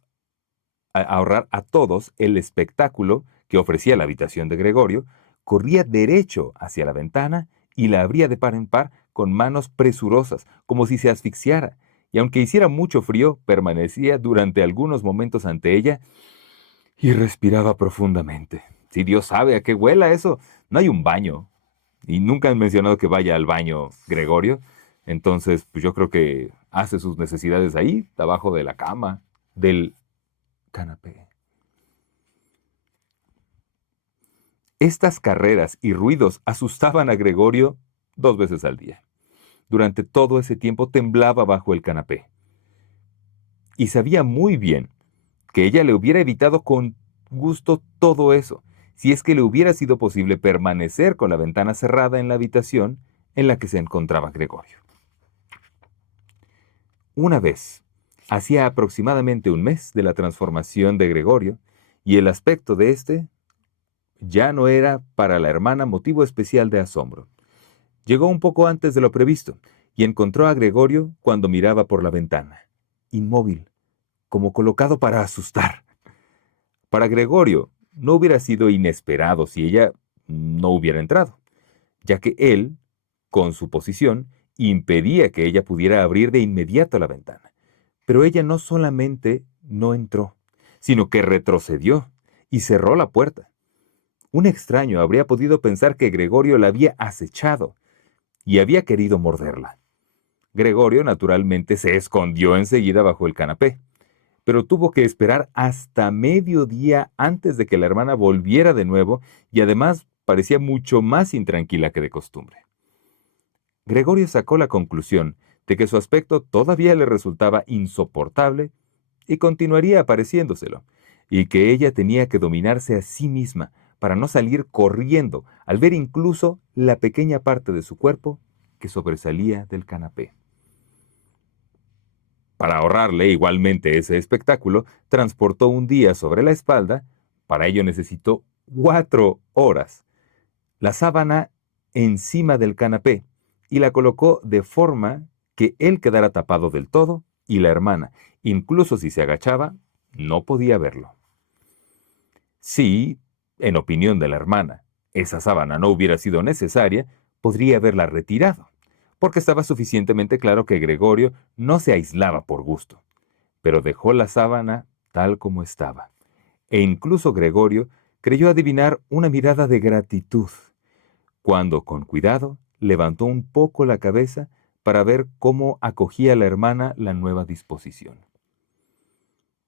ahorrar a todos el espectáculo que ofrecía la habitación de Gregorio, corría derecho hacia la ventana y la abría de par en par con manos presurosas, como si se asfixiara, y aunque hiciera mucho frío, permanecía durante algunos momentos ante ella y respiraba profundamente. Si Dios sabe a qué huela eso, no hay un baño. Y nunca han mencionado que vaya al baño Gregorio. Entonces, pues yo creo que hace sus necesidades ahí, abajo de la cama, del canapé. Estas carreras y ruidos asustaban a Gregorio 2 veces al día. Durante todo ese tiempo temblaba bajo el canapé. Y sabía muy bien que ella le hubiera evitado con gusto todo eso, si es que le hubiera sido posible permanecer con la ventana cerrada en la habitación en la que se encontraba Gregorio. Una vez, hacía aproximadamente un mes de la transformación de Gregorio, y el aspecto de éste ya no era para la hermana motivo especial de asombro. Llegó un poco antes de lo previsto, y encontró a Gregorio cuando miraba por la ventana, inmóvil, como colocado para asustar. Para Gregorio, no hubiera sido inesperado si ella no hubiera entrado, ya que él, con su posición, impedía que ella pudiera abrir de inmediato la ventana. Pero ella no solamente no entró, sino que retrocedió y cerró la puerta. Un extraño habría podido pensar que Gregorio la había acechado y había querido morderla. Gregorio, naturalmente, se escondió enseguida bajo el canapé, pero tuvo que esperar hasta mediodía antes de que la hermana volviera de nuevo y además parecía mucho más intranquila que de costumbre. Gregorio sacó la conclusión de que su aspecto todavía le resultaba insoportable y continuaría apareciéndoselo, y que ella tenía que dominarse a sí misma para no salir corriendo al ver incluso la pequeña parte de su cuerpo que sobresalía del canapé. Para ahorrarle igualmente ese espectáculo, transportó un día sobre la espalda, para ello necesitó 4 horas, la sábana encima del canapé y la colocó de forma que él quedara tapado del todo y la hermana, incluso si se agachaba, no podía verlo. Si, en opinión de la hermana, esa sábana no hubiera sido necesaria, podría haberla retirado, porque estaba suficientemente claro que Gregorio no se aislaba por gusto, pero dejó la sábana tal como estaba. E incluso Gregorio creyó adivinar una mirada de gratitud, cuando, con cuidado, levantó un poco la cabeza para ver cómo acogía la hermana la nueva disposición.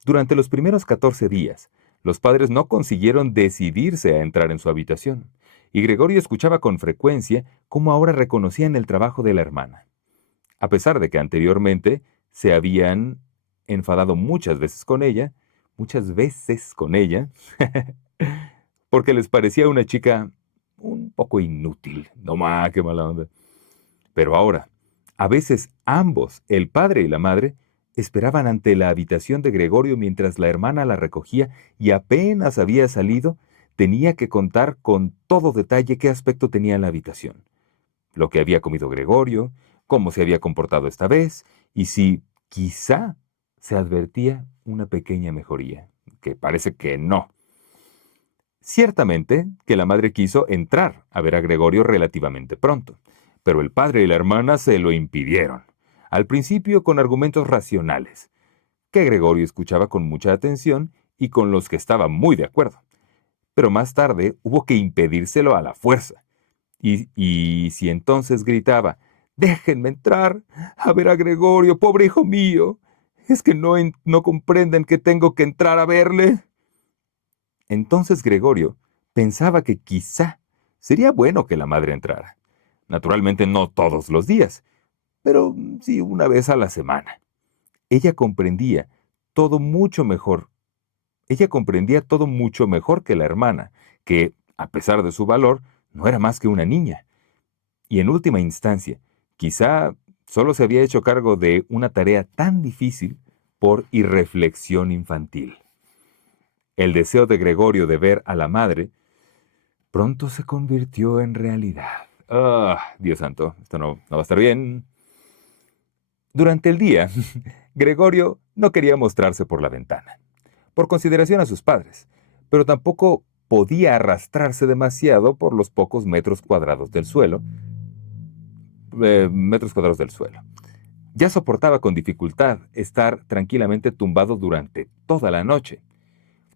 Durante los primeros 14 días, los padres no consiguieron decidirse a entrar en su habitación, y Gregorio escuchaba con frecuencia cómo ahora reconocían el trabajo de la hermana. A pesar de que anteriormente se habían enfadado muchas veces con ella, porque les parecía una chica un poco inútil. No más, qué mala onda. Pero ahora, a veces ambos, el padre y la madre, esperaban ante la habitación de Gregorio mientras la hermana la recogía y apenas había salido, tenía que contar con todo detalle qué aspecto tenía la habitación, lo que había comido Gregorio, cómo se había comportado esta vez y si quizá se advertía una pequeña mejoría, que parece que no. Ciertamente que la madre quiso entrar a ver a Gregorio relativamente pronto, pero el padre y la hermana se lo impidieron, al principio con argumentos racionales, que Gregorio escuchaba con mucha atención y con los que estaba muy de acuerdo. Pero más tarde hubo que impedírselo a la fuerza. Y si entonces gritaba, «Déjenme entrar a ver a Gregorio, pobre hijo mío, es que no comprenden que tengo que entrar a verle». Entonces Gregorio pensaba que quizá sería bueno que la madre entrara. Naturalmente no todos los días, pero sí una vez a la semana. Ella comprendía todo mucho mejor. Ella comprendía todo mucho mejor que la hermana, que, a pesar de su valor, no era más que una niña. Y en última instancia, quizá solo se había hecho cargo de una tarea tan difícil por irreflexión infantil. El deseo de Gregorio de ver a la madre pronto se convirtió en realidad. ¡Ah, Dios santo! Esto no va a estar bien. Durante el día, Gregorio no quería mostrarse por la ventana, por consideración a sus padres, pero tampoco podía arrastrarse demasiado por los pocos metros cuadrados del suelo. Ya soportaba con dificultad estar tranquilamente tumbado durante toda la noche.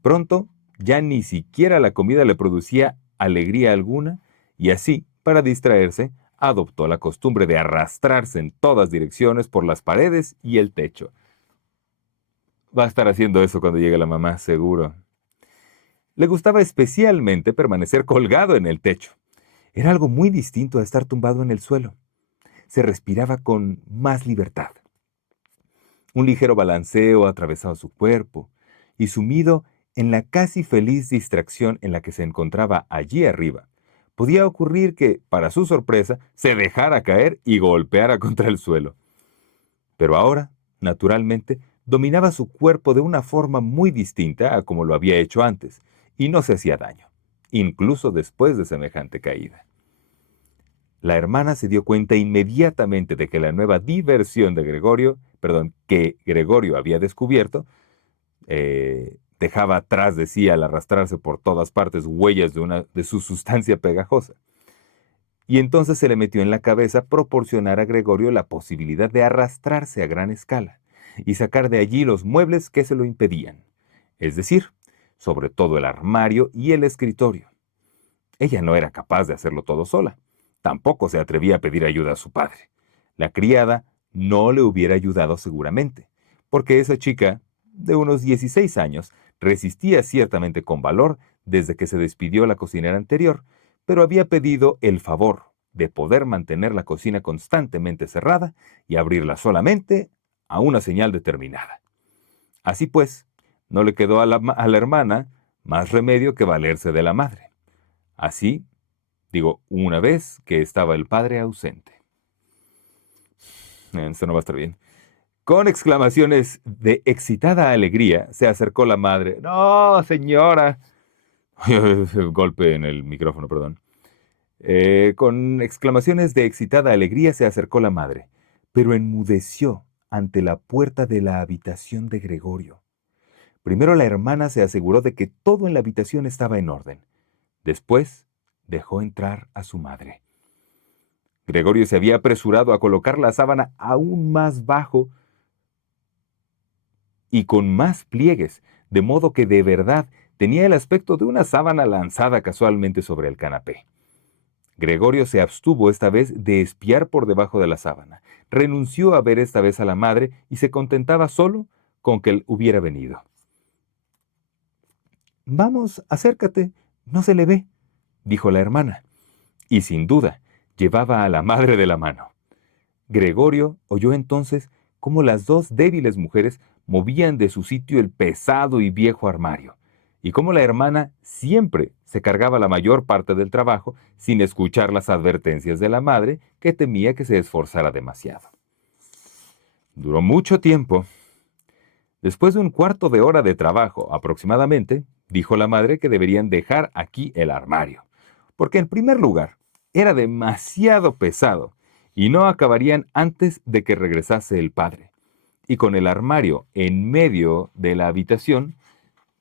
Pronto, ya ni siquiera la comida le producía alegría alguna, y así, para distraerse, adoptó la costumbre de arrastrarse en todas direcciones por las paredes y el techo. Va a estar haciendo eso cuando llegue la mamá, seguro. Le gustaba especialmente permanecer colgado en el techo. Era algo muy distinto a estar tumbado en el suelo. Se respiraba con más libertad. Un ligero balanceo atravesaba su cuerpo, y sumido en la casi feliz distracción en la que se encontraba allí arriba, podía ocurrir que, para su sorpresa, se dejara caer y golpeara contra el suelo. Pero ahora, naturalmente, dominaba su cuerpo de una forma muy distinta a como lo había hecho antes, y no se hacía daño, incluso después de semejante caída. La hermana se dio cuenta inmediatamente de que la nueva diversión de que Gregorio había descubierto, dejaba atrás de sí al arrastrarse por todas partes huellas de su sustancia pegajosa. Y entonces se le metió en la cabeza proporcionar a Gregorio la posibilidad de arrastrarse a gran escala y sacar de allí los muebles que se lo impedían, es decir, sobre todo el armario y el escritorio. Ella no era capaz de hacerlo todo sola. Tampoco se atrevía a pedir ayuda a su padre. La criada no le hubiera ayudado seguramente, porque esa chica, de unos 16 años, resistía ciertamente con valor desde que se despidió la cocinera anterior, pero había pedido el favor de poder mantener la cocina constantemente cerrada y abrirla solamente a una señal determinada. Así pues, no le quedó a la hermana más remedio que valerse de la madre. Así, una vez que estaba el padre ausente. Esto no va a estar bien. Con exclamaciones de excitada alegría, se acercó la madre. ¡No, señora! Golpe en el micrófono, perdón. Con exclamaciones de excitada alegría se acercó la madre, pero enmudeció ante la puerta de la habitación de Gregorio. Primero la hermana se aseguró de que todo en la habitación estaba en orden. Después dejó entrar a su madre. Gregorio se había apresurado a colocar la sábana aún más bajo y con más pliegues, de modo que de verdad tenía el aspecto de una sábana lanzada casualmente sobre el canapé. Gregorio se abstuvo esta vez de espiar por debajo de la sábana, renunció a ver esta vez a la madre y se contentaba solo con que él hubiera venido. «Vamos, acércate, no se le ve», dijo la hermana, y sin duda llevaba a la madre de la mano. Gregorio oyó entonces cómo las dos débiles mujeres movían de su sitio el pesado y viejo armario, y cómo la hermana siempre se cargaba la mayor parte del trabajo sin escuchar las advertencias de la madre, que temía que se esforzara demasiado. Duró mucho tiempo. Después de un cuarto de hora de trabajo aproximadamente, dijo la madre que deberían dejar aquí el armario, porque en primer lugar era demasiado pesado y no acabarían antes de que regresase el padre. Y con el armario en medio de la habitación,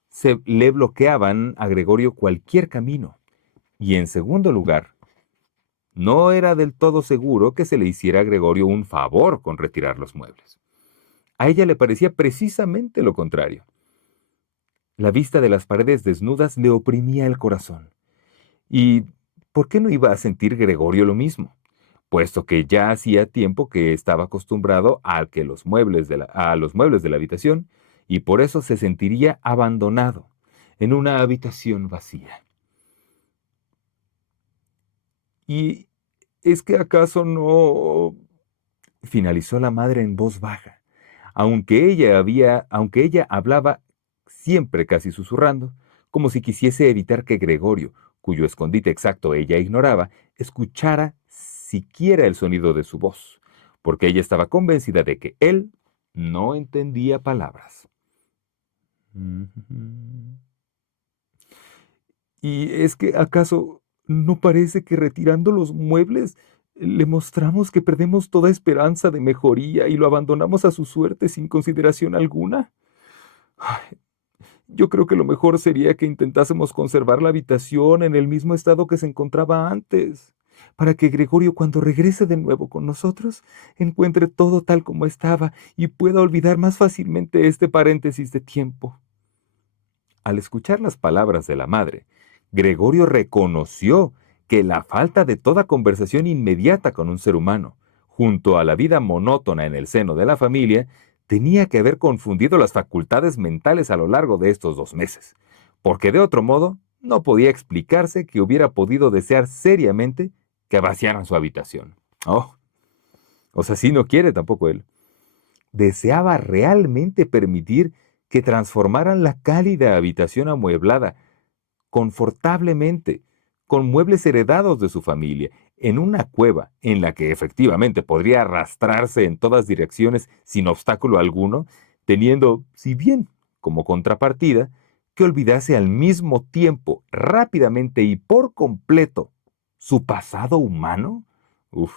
se le bloqueaban a Gregorio cualquier camino. Y en segundo lugar, no era del todo seguro que se le hiciera a Gregorio un favor con retirar los muebles. A ella le parecía precisamente lo contrario. La vista de las paredes desnudas le oprimía el corazón. ¿Y por qué no iba a sentir Gregorio lo mismo? Puesto que ya hacía tiempo que estaba acostumbrado a los muebles de la habitación, y por eso se sentiría abandonado en una habitación vacía. ¿Y es que acaso no? Finalizó la madre en voz baja, aunque ella hablaba siempre casi susurrando, como si quisiese evitar que Gregorio, cuyo escondite exacto ella ignoraba, escuchara siquiera el sonido de su voz, porque ella estaba convencida de que él no entendía palabras. ¿Y es que acaso no parece que retirando los muebles le mostramos que perdemos toda esperanza de mejoría y lo abandonamos a su suerte sin consideración alguna? Ay, yo creo que lo mejor sería que intentásemos conservar la habitación en el mismo estado que se encontraba antes, para que Gregorio, cuando regrese de nuevo con nosotros, encuentre todo tal como estaba y pueda olvidar más fácilmente este paréntesis de tiempo. Al escuchar las palabras de la madre, Gregorio reconoció que la falta de toda conversación inmediata con un ser humano, junto a la vida monótona en el seno de la familia, tenía que haber confundido las facultades mentales a lo largo de estos 2 meses, porque de otro modo no podía explicarse que hubiera podido desear seriamente que vaciaran su habitación. Oh, o sea, sí no quiere tampoco él. Deseaba realmente permitir que transformaran la cálida habitación amueblada confortablemente, con muebles heredados de su familia, en una cueva en la que efectivamente podría arrastrarse en todas direcciones sin obstáculo alguno, teniendo, si bien como contrapartida, que olvidase al mismo tiempo, rápidamente y por completo, su pasado humano. Uf,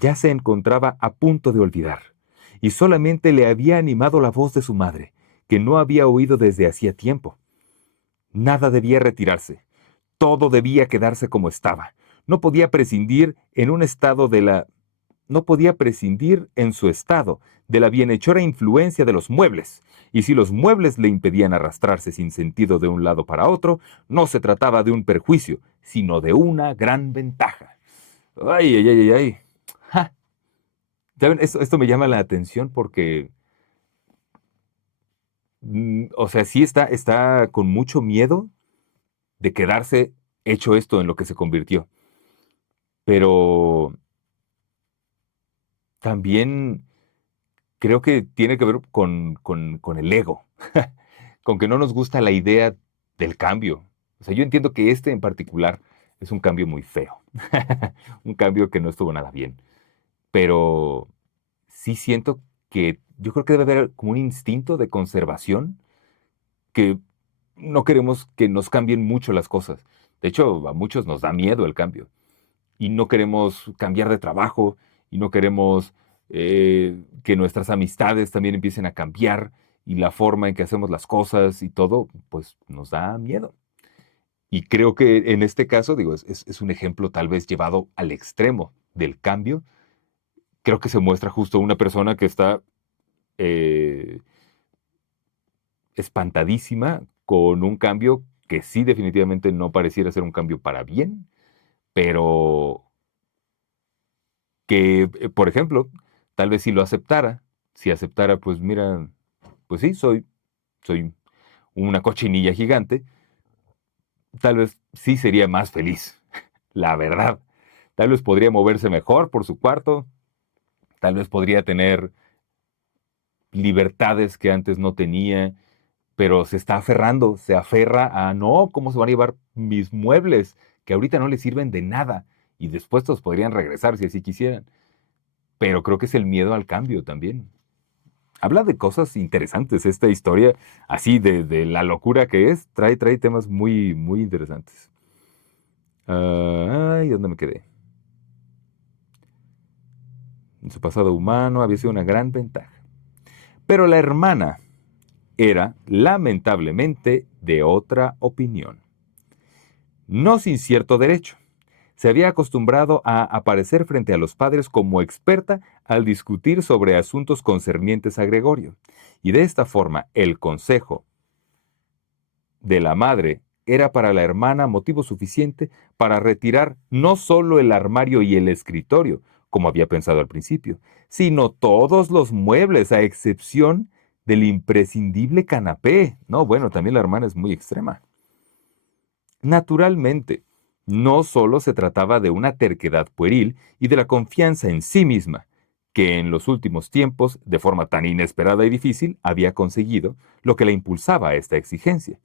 ya se encontraba a punto de olvidar, y solamente le había animado la voz de su madre, que no había oído desde hacía tiempo. Nada debía retirarse, todo debía quedarse como estaba. No podía prescindir en un estado de la... No podía prescindir en su estado de la bienhechora influencia de los muebles, y si los muebles le impedían arrastrarse sin sentido de un lado para otro, no se trataba de un perjuicio, sino de una gran ventaja. Ay, ay, ay, ay, ay. Ja. ¿Saben? Esto me llama la atención porque, o sea, sí está con mucho miedo de quedarse hecho esto en lo que se convirtió. Pero también creo que tiene que ver con el ego, con que no nos gusta la idea del cambio. O sea, yo entiendo que este en particular es un cambio muy feo, un cambio que no estuvo nada bien, pero sí siento que yo creo que debe haber como un instinto de conservación que no queremos que nos cambien mucho las cosas. De hecho, a muchos nos da miedo el cambio y no queremos cambiar de trabajo y no queremos que nuestras amistades también empiecen a cambiar y la forma en que hacemos las cosas y todo, pues nos da miedo. Y creo que en este caso, digo, es un ejemplo tal vez llevado al extremo del cambio. Creo que se muestra justo una persona que está eh, espantadísima con un cambio que sí definitivamente no pareciera ser un cambio para bien, pero que, por ejemplo, tal vez si lo aceptara, si aceptara, pues mira, pues sí, soy una cochinilla gigante, tal vez sí sería más feliz, la verdad. Tal vez podría moverse mejor por su cuarto, tal vez podría tener libertades que antes no tenía, pero se está aferrando, se aferra a, no, ¿cómo se van a llevar mis muebles? Que ahorita no le sirven de nada y después los podrían regresar si así quisieran. Pero creo que es el miedo al cambio también. Habla de cosas interesantes esta historia, así de la locura que es, trae temas muy, muy interesantes. Ay, ¿dónde me quedé? En su pasado humano había sido una gran ventaja. Pero la hermana era, lamentablemente, de otra opinión. No sin cierto derecho. Se había acostumbrado a aparecer frente a los padres como experta al discutir sobre asuntos concernientes a Gregorio, y de esta forma el consejo de la madre era para la hermana motivo suficiente para retirar no solo el armario y el escritorio, como había pensado al principio, sino todos los muebles, a excepción del imprescindible canapé. No, bueno, también la hermana es muy extrema. Naturalmente, no solo se trataba de una terquedad pueril y de la confianza en sí misma, que en los últimos tiempos, de forma tan inesperada y difícil, había conseguido lo que la impulsaba a esta exigencia.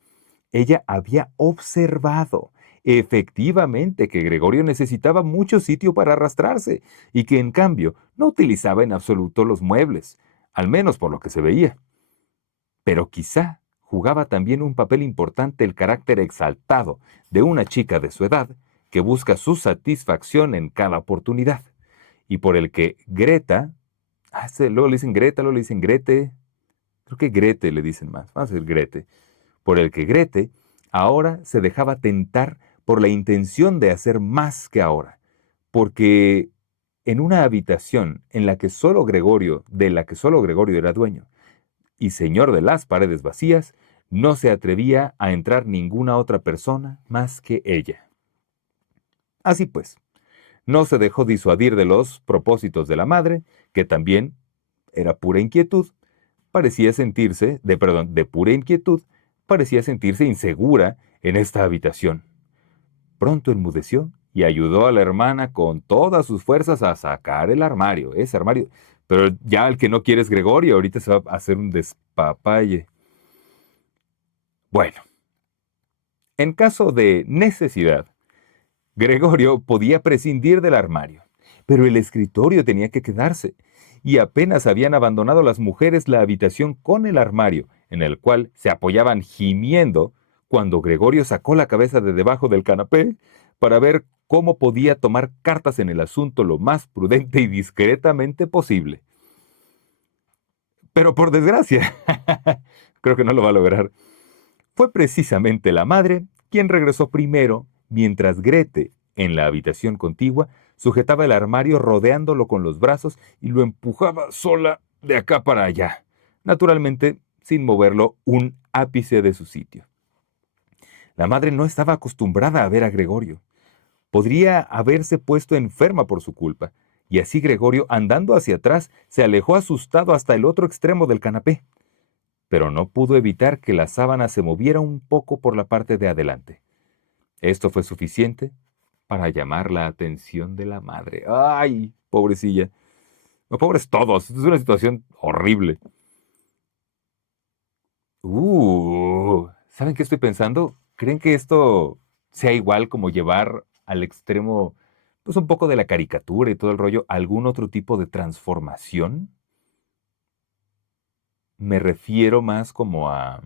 Ella había observado efectivamente que Gregorio necesitaba mucho sitio para arrastrarse y que en cambio no utilizaba en absoluto los muebles, al menos por lo que se veía. Pero quizá jugaba también un papel importante el carácter exaltado de una chica de su edad que busca su satisfacción en cada oportunidad, y por el que Greta, luego le dicen Greta, luego le dicen Grete, creo que Grete le dicen más, vamos a decir Grete, por el que Grete ahora se dejaba tentar por la intención de hacer más que ahora, porque en una habitación en la que solo Gregorio, de la que solo Gregorio era dueño, y señor de las paredes vacías, no se atrevía a entrar ninguna otra persona más que ella. Así pues, no se dejó disuadir de los propósitos de la madre, que también era pura inquietud, de pura inquietud, parecía sentirse insegura en esta habitación. Pronto enmudeció y ayudó a la hermana con todas sus fuerzas a sacar el armario, ese armario. Pero ya el que no quiere es Gregorio, ahorita se va a hacer un despapalle. Bueno, en caso de necesidad, Gregorio podía prescindir del armario, pero el escritorio tenía que quedarse, y apenas habían abandonado las mujeres la habitación con el armario, en el cual se apoyaban gimiendo, cuando Gregorio sacó la cabeza de debajo del canapé para ver cómo podía tomar cartas en el asunto lo más prudente y discretamente posible. Pero por desgracia, creo que no lo va a lograr. Fue precisamente la madre quien regresó primero, mientras Grete, en la habitación contigua, sujetaba el armario rodeándolo con los brazos y lo empujaba sola de acá para allá, naturalmente sin moverlo un ápice de su sitio. La madre no estaba acostumbrada a ver a Gregorio. Podría haberse puesto enferma por su culpa, y así Gregorio, andando hacia atrás, se alejó asustado hasta el otro extremo del canapé, pero no pudo evitar que la sábana se moviera un poco por la parte de adelante. Esto fue suficiente para llamar la atención de la madre. ¡Ay, pobrecilla! No, pobres todos, es una situación horrible. ¿Saben qué estoy pensando? ¿Creen que esto sea igual como llevar al extremo, pues un poco de la caricatura y todo el rollo, algún otro tipo de transformación? Me refiero más como a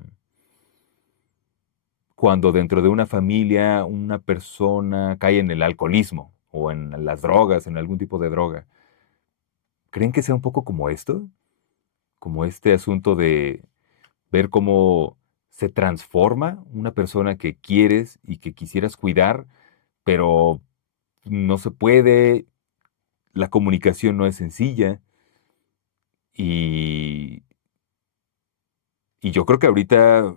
cuando dentro de una familia una persona cae en el alcoholismo o en las drogas, en algún tipo de droga. ¿Creen que sea un poco como esto? Como este asunto de ver cómo se transforma una persona que quieres y que quisieras cuidar, pero no se puede, la comunicación no es sencilla y, y yo creo que ahorita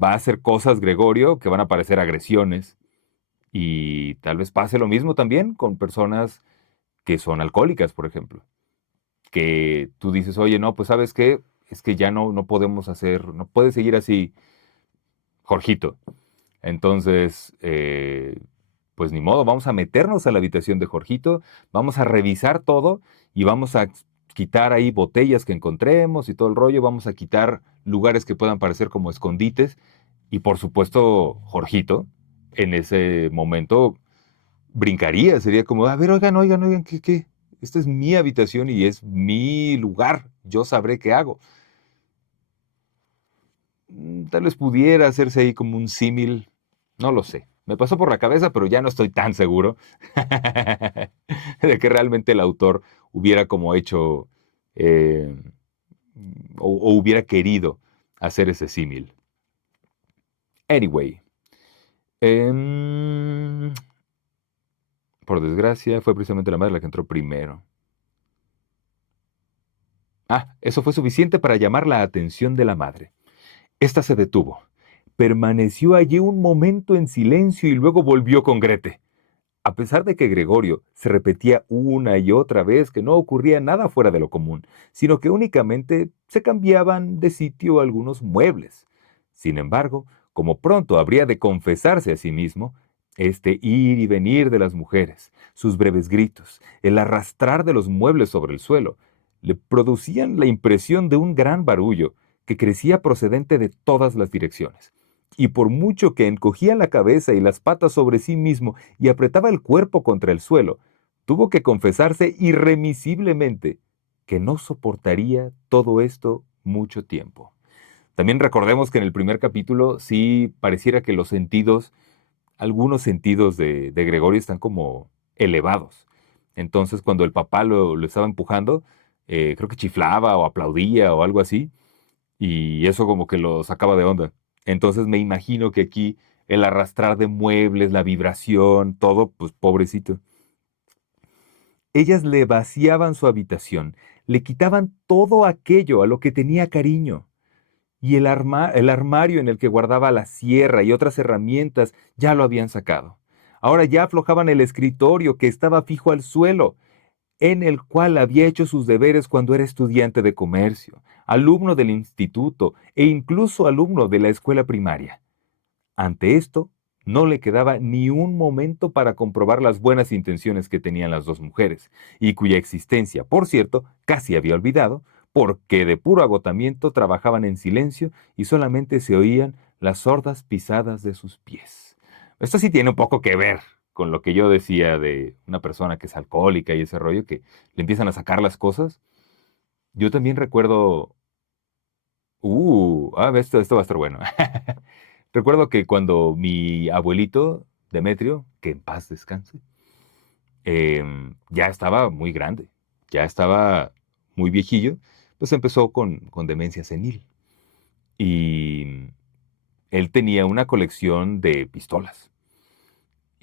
va a hacer cosas Gregorio que van a parecer agresiones y tal vez pase lo mismo también con personas que son alcohólicas, por ejemplo, que tú dices, oye, no, pues ¿sabes qué? Es que ya no podemos hacer, no puede seguir así, Jorgito. Entonces, pues ni modo, vamos a meternos a la habitación de Jorgito, vamos a revisar todo y vamos a quitar ahí botellas que encontremos y todo el rollo, vamos a quitar lugares que puedan parecer como escondites y por supuesto, Jorgito, en ese momento brincaría, sería como, a ver, oigan, ¿qué? Esta es mi habitación y es mi lugar, yo sabré qué hago. Tal vez pudiera hacerse ahí como un símil, no lo sé. Me pasó por la cabeza, pero ya no estoy tan seguro de que realmente el autor hubiera como hecho eh, o hubiera querido hacer ese símil. Anyway, em, por desgracia fue precisamente la madre la que entró primero. Eso fue suficiente para llamar la atención de la madre. Esta se detuvo. Permaneció allí un momento en silencio y luego volvió con Grete. A pesar de que Gregorio se repetía una y otra vez que no ocurría nada fuera de lo común, sino que únicamente se cambiaban de sitio algunos muebles. Sin embargo, como pronto habría de confesarse a sí mismo, este ir y venir de las mujeres, sus breves gritos, el arrastrar de los muebles sobre el suelo, le producían la impresión de un gran barullo que crecía procedente de todas las direcciones. y por mucho que encogía la cabeza y las patas sobre sí mismo y apretaba el cuerpo contra el suelo, tuvo que confesarse irremisiblemente que no soportaría todo esto mucho tiempo. También recordemos que en el primer capítulo sí pareciera que los sentidos, algunos sentidos de Gregorio están como elevados. Entonces cuando el papá lo estaba empujando, creo que chiflaba o aplaudía o algo así, y eso como que lo sacaba de onda. Entonces me imagino que aquí el arrastrar de muebles, la vibración, todo, pues pobrecito. Ellas le vaciaban su habitación, le quitaban todo aquello a lo que tenía cariño. Y el armario en el que guardaba la sierra y otras herramientas ya lo habían sacado. Ahora ya aflojaban el escritorio que estaba fijo al suelo, en el cual había hecho sus deberes cuando era estudiante de comercio, alumno del instituto e incluso alumno de la escuela primaria. Ante esto, no le quedaba ni un momento para comprobar las buenas intenciones que tenían las dos mujeres, y cuya existencia, por cierto, casi había olvidado, porque de puro agotamiento trabajaban en silencio y solamente se oían las sordas pisadas de sus pies. Esto sí tiene un poco que ver con lo que yo decía de una persona que es alcohólica y ese rollo, que le empiezan a sacar las cosas. Yo también recuerdo, esto va a estar bueno. Recuerdo que cuando mi abuelito, Demetrio, que en paz descanse, ya estaba muy grande, ya estaba muy viejillo, pues empezó con demencia senil. Y él tenía una colección de pistolas.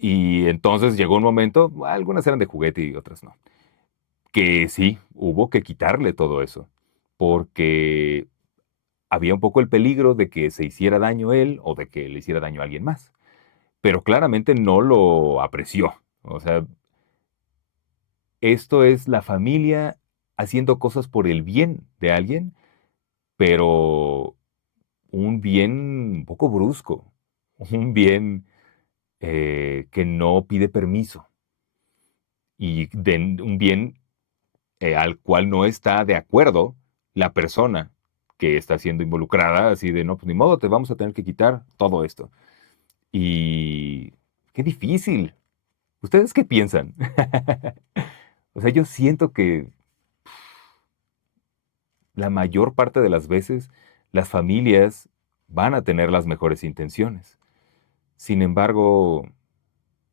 Y entonces llegó un momento, algunas eran de juguete y otras no, que sí, hubo que quitarle todo eso, porque había un poco el peligro de que se hiciera daño él o de que le hiciera daño a alguien más. Pero claramente no lo apreció. O sea, esto es la familia haciendo cosas por el bien de alguien, pero un bien un poco brusco, un bien que no pide permiso y un bien al cual no está de acuerdo la persona que está siendo involucrada, así de, no, pues ni modo, te vamos a tener que quitar todo esto. Y qué difícil. ¿Ustedes qué piensan? O sea, yo siento que la mayor parte de las veces las familias van a tener las mejores intenciones. Sin embargo,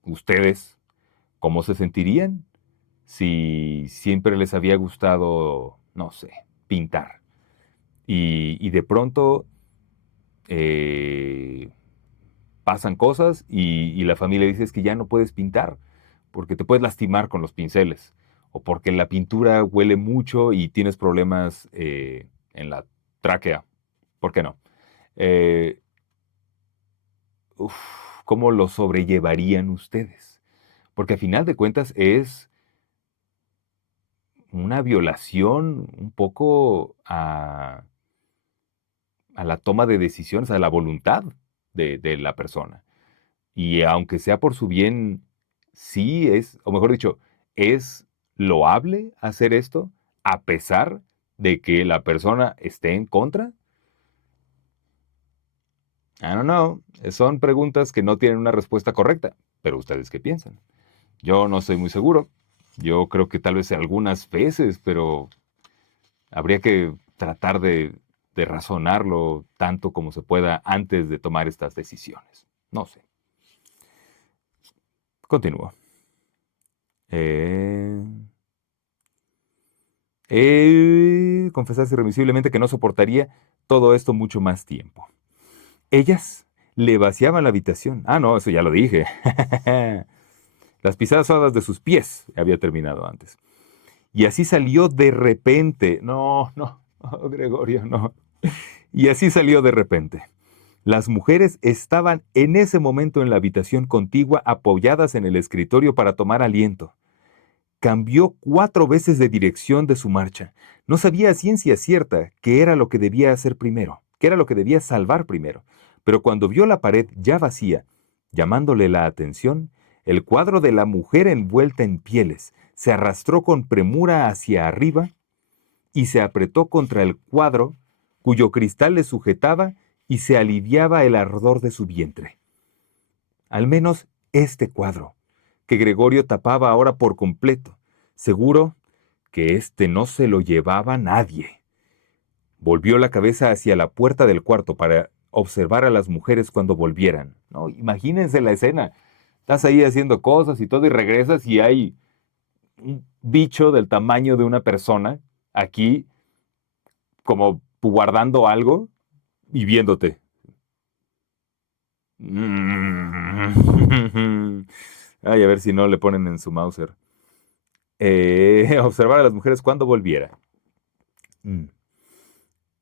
ustedes, ¿cómo se sentirían si siempre les había gustado, no sé, pintar? Y de pronto eh, pasan cosas y la familia dice es que ya no puedes pintar porque te puedes lastimar con los pinceles o porque la pintura huele mucho y tienes problemas en la tráquea. ¿Por qué no? Eh, uf, ¿Cómo lo sobrellevarían ustedes? Porque a final de cuentas es una violación un poco a la toma de decisiones, a la voluntad de la persona. Y aunque sea por su bien, sí es, o mejor dicho, es loable hacer esto a pesar de que la persona esté en contra. I don't know. Son preguntas que no tienen una respuesta correcta. Pero ¿ustedes qué piensan? Yo no estoy muy seguro. Yo creo que tal vez algunas veces, pero habría que tratar de razonarlo tanto como se pueda antes de tomar estas decisiones. No sé. Continúo. Eh... confesarse irremisiblemente que no soportaría todo esto mucho más tiempo. Ellas le vaciaban la habitación. Ah, no, eso ya lo dije. Las pisadas suaves de sus pies había terminado antes. Y así salió de repente. No, no, oh, Gregorio, no. Y así salió de repente. Las mujeres estaban en ese momento en la habitación contigua apoyadas en el escritorio para tomar aliento. Cambió 4 veces de dirección de su marcha. No sabía a ciencia cierta qué era lo que debía hacer primero, qué era lo que debía salvar primero. Pero cuando vio la pared ya vacía, llamándole la atención, el cuadro de la mujer envuelta en pieles se arrastró con premura hacia arriba y se apretó contra el cuadro cuyo cristal le sujetaba y se aliviaba el ardor de su vientre. Al menos este cuadro, que Gregorio tapaba ahora por completo, seguro que éste no se lo llevaba nadie. Volvió la cabeza hacia la puerta del cuarto para observar a las mujeres cuando volvieran. No, imagínense la escena. Estás ahí haciendo cosas y todo y regresas y hay un bicho del tamaño de una persona aquí como guardando algo y viéndote. Ay, a ver si no le ponen en su Mauser. Observar a las mujeres cuando volviera. Mm.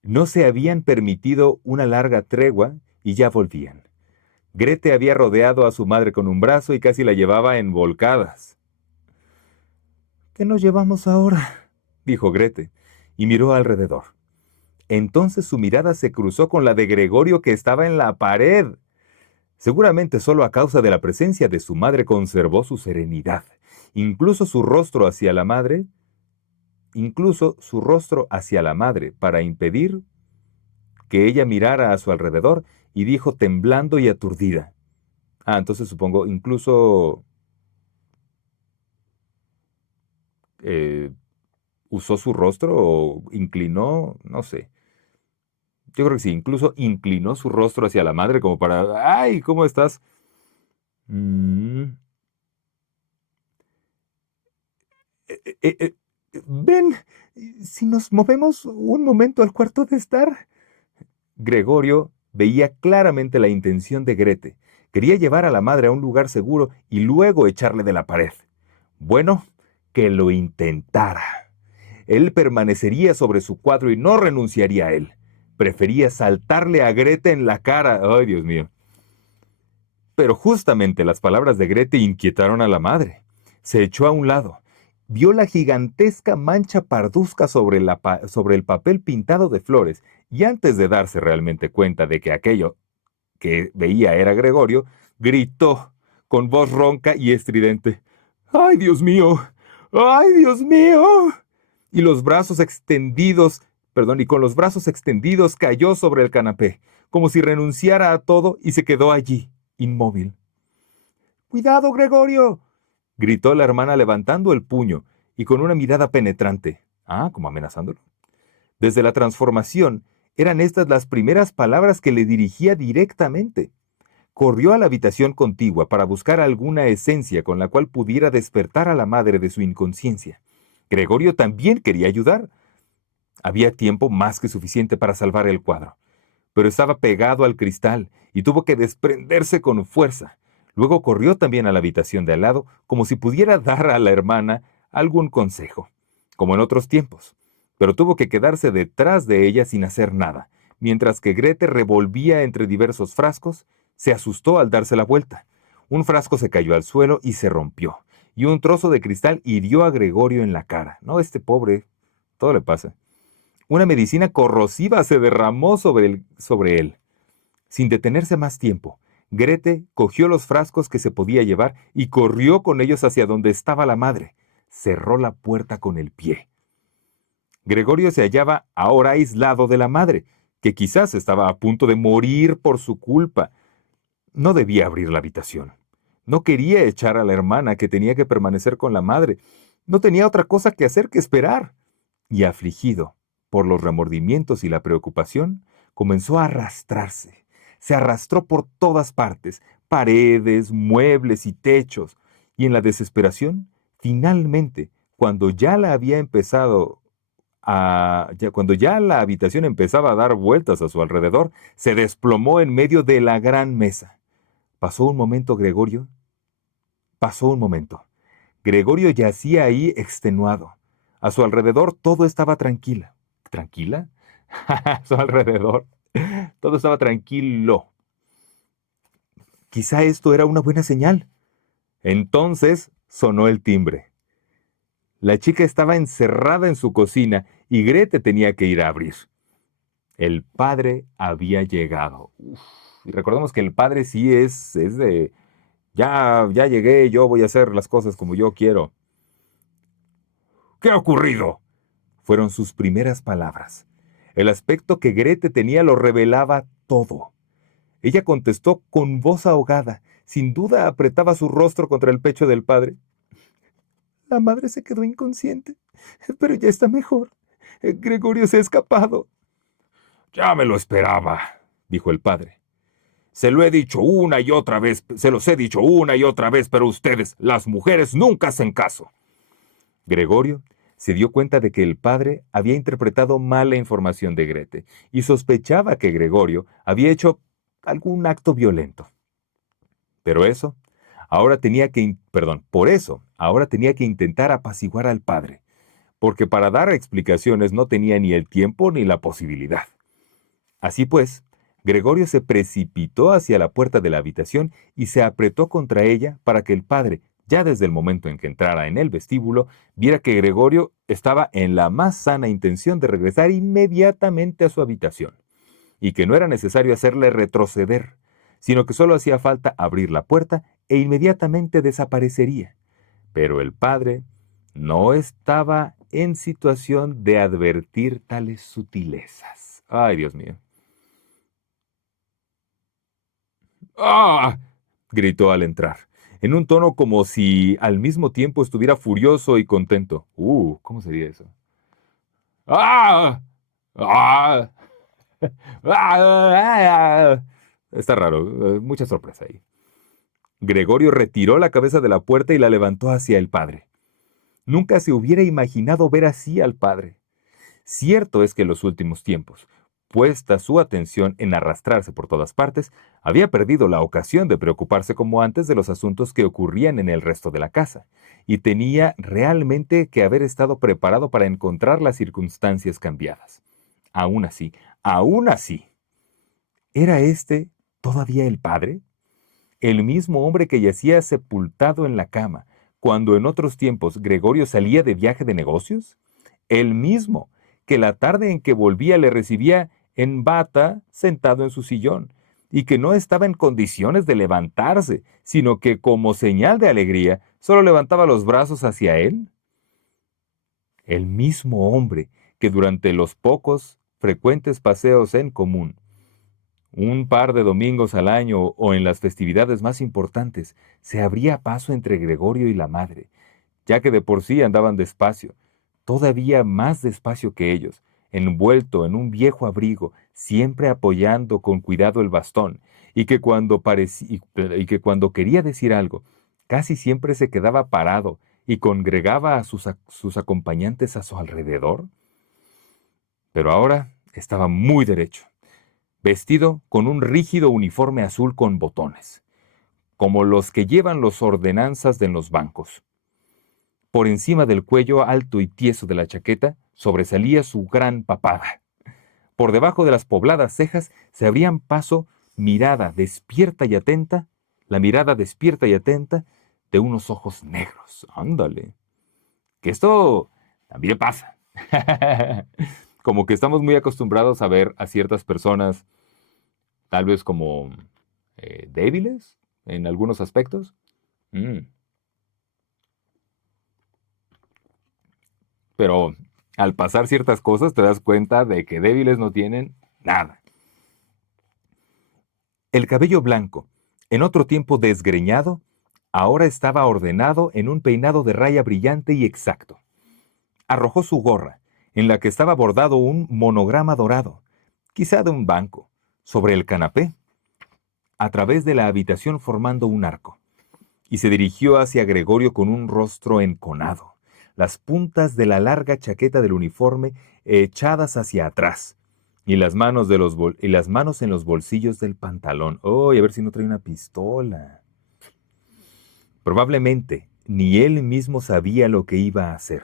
No se habían permitido una larga tregua y ya volvían. Grete había rodeado a su madre con un brazo y casi la llevaba en volcadas. ¿Qué nos llevamos ahora?, dijo Grete, y miró alrededor. Entonces su mirada se cruzó con la de Gregorio, que estaba en la pared. Seguramente solo a causa de la presencia de su madre conservó su serenidad. Incluso su rostro hacia la madre, para impedir que ella mirara a su alrededor, y dijo temblando y aturdida. Entonces supongo, incluso eh, usó su rostro o inclinó, no sé. Yo creo que sí, incluso inclinó su rostro hacia la madre como para, ¡ay! ¿Cómo estás? Mm, ven, si nos movemos un momento al cuarto de estar. Gregorio veía claramente la intención de Grete. Quería llevar a la madre a un lugar seguro y luego echarle de la pared. Bueno, que lo intentara. Él permanecería sobre su cuadro y no renunciaría a él. Prefería saltarle a Grete en la cara. ¡Ay, Dios mío! Pero justamente las palabras de Grete inquietaron a la madre. Se echó a un lado. Vio la gigantesca mancha parduzca sobre el papel pintado de flores, y antes de darse realmente cuenta de que aquello que veía era Gregorio, gritó con voz ronca y estridente: ¡Ay, Dios mío! ¡Ay, Dios mío! Y con los brazos extendidos cayó sobre el canapé, como si renunciara a todo, y se quedó allí, inmóvil. ¡Cuidado, Gregorio!, gritó la hermana levantando el puño y con una mirada penetrante. Como amenazándolo. Desde la transformación, eran estas las primeras palabras que le dirigía directamente. Corrió a la habitación contigua para buscar alguna esencia con la cual pudiera despertar a la madre de su inconsciencia. Gregorio también quería ayudar. Había tiempo más que suficiente para salvar el cuadro, pero estaba pegado al cristal y tuvo que desprenderse con fuerza. Luego corrió también a la habitación de al lado, como si pudiera dar a la hermana algún consejo, como en otros tiempos, pero tuvo que quedarse detrás de ella sin hacer nada, mientras que Grete revolvía entre diversos frascos. Se asustó al darse la vuelta. Un frasco se cayó al suelo y se rompió, y un trozo de cristal hirió a Gregorio en la cara. No, este pobre, todo le pasa. Una medicina corrosiva se derramó sobre él. Sin detenerse más tiempo, Grete cogió los frascos que se podía llevar y corrió con ellos hacia donde estaba la madre. Cerró la puerta con el pie. Gregorio se hallaba ahora aislado de la madre, que quizás estaba a punto de morir por su culpa. No debía abrir la habitación. No quería echar a la hermana, que tenía que permanecer con la madre. No tenía otra cosa que hacer que esperar. Y afligido por los remordimientos y la preocupación, comenzó a arrastrarse. Se arrastró por todas partes, paredes, muebles y techos, y en la desesperación, finalmente, cuando ya la habitación empezaba a dar vueltas a su alrededor, se desplomó en medio de la gran mesa. Pasó un momento. Gregorio yacía ahí extenuado. A su alrededor todo estaba tranquila. ¿Tranquila? A su alrededor todo estaba tranquilo. Quizá esto era una buena señal. Entonces sonó el timbre. La chica estaba encerrada en su cocina y Grete tenía que ir a abrir. El padre había llegado. Y recordemos que el padre sí es de: ya llegué, yo voy a hacer las cosas como yo quiero. ¿Qué ha ocurrido?, fueron sus primeras palabras. El aspecto que Grete tenía lo revelaba todo. Ella contestó con voz ahogada. Sin duda apretaba su rostro contra el pecho del padre. La madre se quedó inconsciente, pero ya está mejor. Gregorio se ha escapado. Ya me lo esperaba, dijo el padre. Se los he dicho una y otra vez, pero ustedes, las mujeres, nunca hacen caso. Gregorio se dio cuenta de que el padre había interpretado mal la información de Grete y sospechaba que Gregorio había hecho algún acto violento. Pero eso, por eso, ahora tenía que intentar apaciguar al padre, porque para dar explicaciones no tenía ni el tiempo ni la posibilidad. Así pues, Gregorio se precipitó hacia la puerta de la habitación y se apretó contra ella para que el padre, ya desde el momento en que entrara en el vestíbulo, viera que Gregorio estaba en la más sana intención de regresar inmediatamente a su habitación, y que no era necesario hacerle retroceder, sino que solo hacía falta abrir la puerta e inmediatamente desaparecería. Pero el padre no estaba en situación de advertir tales sutilezas. ¡Ay, Dios mío! ¡Ah! Gritó al entrar, en un tono como si al mismo tiempo estuviera furioso y contento. ¿Cómo sería eso? ¡Ah! ¡Ah! ¡Ah! Está raro, mucha sorpresa ahí. Gregorio retiró la cabeza de la puerta y la levantó hacia el padre. Nunca se hubiera imaginado ver así al padre. Cierto es que en los últimos tiempos, puesta su atención en arrastrarse por todas partes, había perdido la ocasión de preocuparse como antes de los asuntos que ocurrían en el resto de la casa, y tenía realmente que haber estado preparado para encontrar las circunstancias cambiadas. Aún así, ¿era este todavía el padre? El mismo hombre que yacía sepultado en la cama, cuando en otros tiempos Gregorio salía de viaje de negocios. El mismo que la tarde en que volvía le recibía en bata sentado en su sillón, y que no estaba en condiciones de levantarse, sino que como señal de alegría solo levantaba los brazos hacia él. El mismo hombre que durante los pocos frecuentes paseos en común, un par de domingos al año o en las festividades más importantes, se abría paso entre Gregorio y la madre, ya que de por sí andaban despacio, todavía más despacio que ellos, envuelto en un viejo abrigo, siempre apoyando con cuidado el bastón, y que cuando quería decir algo, casi siempre se quedaba parado y congregaba a sus acompañantes a su alrededor. Pero ahora estaba muy derecho, vestido con un rígido uniforme azul con botones, como los que llevan los ordenanzas de los bancos. Por encima del cuello alto y tieso de la chaqueta sobresalía su gran papada. Por debajo de las pobladas cejas se abrían paso la mirada despierta y atenta de unos ojos negros. Ándale. Que esto también pasa. Como que estamos muy acostumbrados a ver a ciertas personas tal vez como débiles en algunos aspectos. Mm. Pero al pasar ciertas cosas te das cuenta de que débiles no tienen nada. El cabello blanco, en otro tiempo desgreñado, ahora estaba ordenado en un peinado de raya brillante y exacto. Arrojó su gorra, en la que estaba bordado un monograma dorado, quizá de un banco, sobre el canapé, a través de la habitación formando un arco, y se dirigió hacia Gregorio con un rostro enconado, las puntas de la larga chaqueta del uniforme echadas hacia atrás, y las manos en los bolsillos del pantalón. Oh, y a ver si no trae una pistola. Probablemente ni él mismo sabía lo que iba a hacer.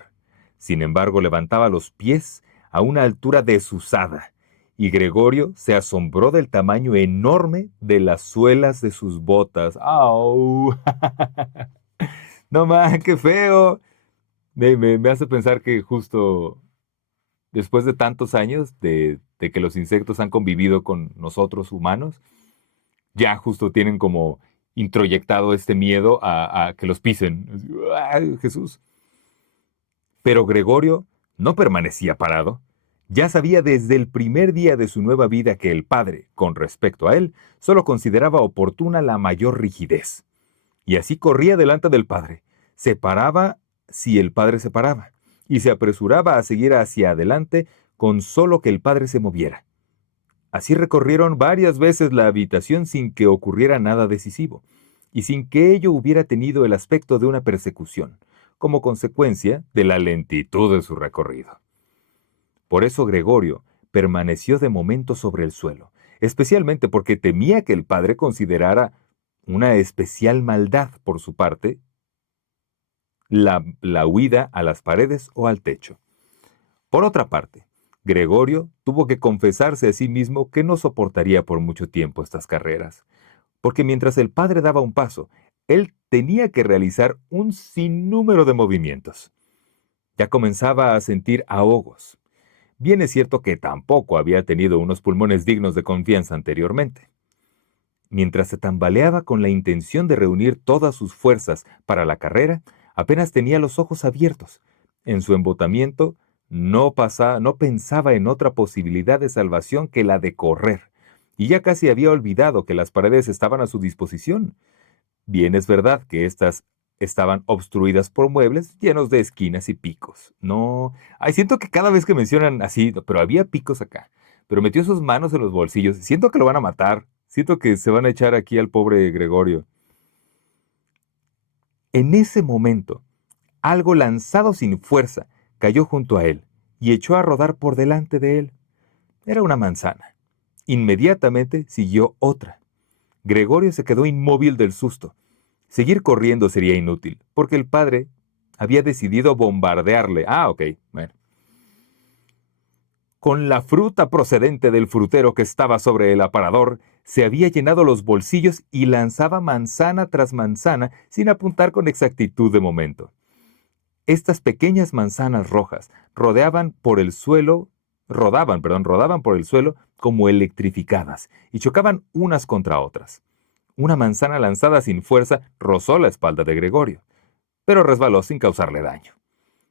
Sin embargo, levantaba los pies a una altura desusada, y Gregorio se asombró del tamaño enorme de las suelas de sus botas. ¡Au! No más, qué feo. Me hace pensar que justo después de tantos años de que los insectos han convivido con nosotros humanos, ya justo tienen como introyectado este miedo a que los pisen. ¡Ay, Jesús! Pero Gregorio no permanecía parado. Ya sabía desde el primer día de su nueva vida que el padre, con respecto a él, solo consideraba oportuna la mayor rigidez. Y así corría delante del padre. Se paraba si el padre se paraba, y se apresuraba a seguir hacia adelante con solo que el padre se moviera. Así recorrieron varias veces la habitación sin que ocurriera nada decisivo, y sin que ello hubiera tenido el aspecto de una persecución, como consecuencia de la lentitud de su recorrido. Por eso Gregorio permaneció de momento sobre el suelo, especialmente porque temía que el padre considerara una especial maldad por su parte la huida a las paredes o al techo. Por otra parte, Gregorio tuvo que confesarse a sí mismo que no soportaría por mucho tiempo estas carreras, porque mientras el padre daba un paso, él tenía que realizar un sinnúmero de movimientos. Ya comenzaba a sentir ahogos. Bien es cierto que tampoco había tenido unos pulmones dignos de confianza anteriormente. Mientras se tambaleaba con la intención de reunir todas sus fuerzas para la carrera, apenas tenía los ojos abiertos. En su embotamiento no pensaba en otra posibilidad de salvación que la de correr, y ya casi había olvidado que las paredes estaban a su disposición. Bien es verdad que éstas estaban obstruidas por muebles llenos de esquinas y picos. No, ay, siento que cada vez que mencionan así, pero había picos acá. Pero metió sus manos en los bolsillos. Siento que lo van a matar. Siento que se van a echar aquí al pobre Gregorio. En ese momento, algo lanzado sin fuerza cayó junto a él y echó a rodar por delante de él. Era una manzana. Inmediatamente siguió otra. Gregorio se quedó inmóvil del susto. Seguir corriendo sería inútil, porque el padre había decidido bombardearle. Ah, ok, bueno. Con la fruta procedente del frutero que estaba sobre el aparador, se había llenado los bolsillos y lanzaba manzana tras manzana sin apuntar con exactitud de momento. Estas pequeñas manzanas rojas rodaban por el suelo como electrificadas y chocaban unas contra otras. Una manzana lanzada sin fuerza rozó la espalda de Gregorio, pero resbaló sin causarle daño.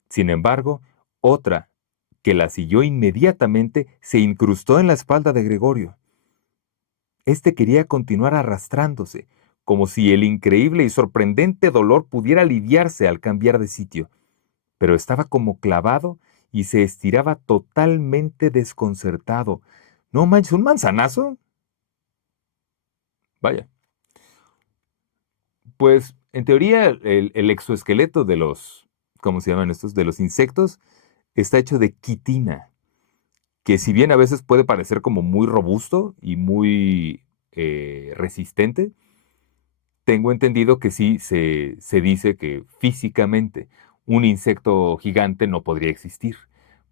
Sin embargo, otra, que la siguió inmediatamente, se incrustó en la espalda de Gregorio. Este quería continuar arrastrándose, como si el increíble y sorprendente dolor pudiera aliviarse al cambiar de sitio, pero estaba como clavado y se estiraba totalmente desconcertado. No manches, ¿un manzanazo? Vaya. Pues, en teoría, el exoesqueleto de los, ¿cómo se llaman estos? De los insectos, está hecho de quitina, que si bien a veces puede parecer como muy robusto y muy resistente, tengo entendido que sí se dice que físicamente un insecto gigante no podría existir,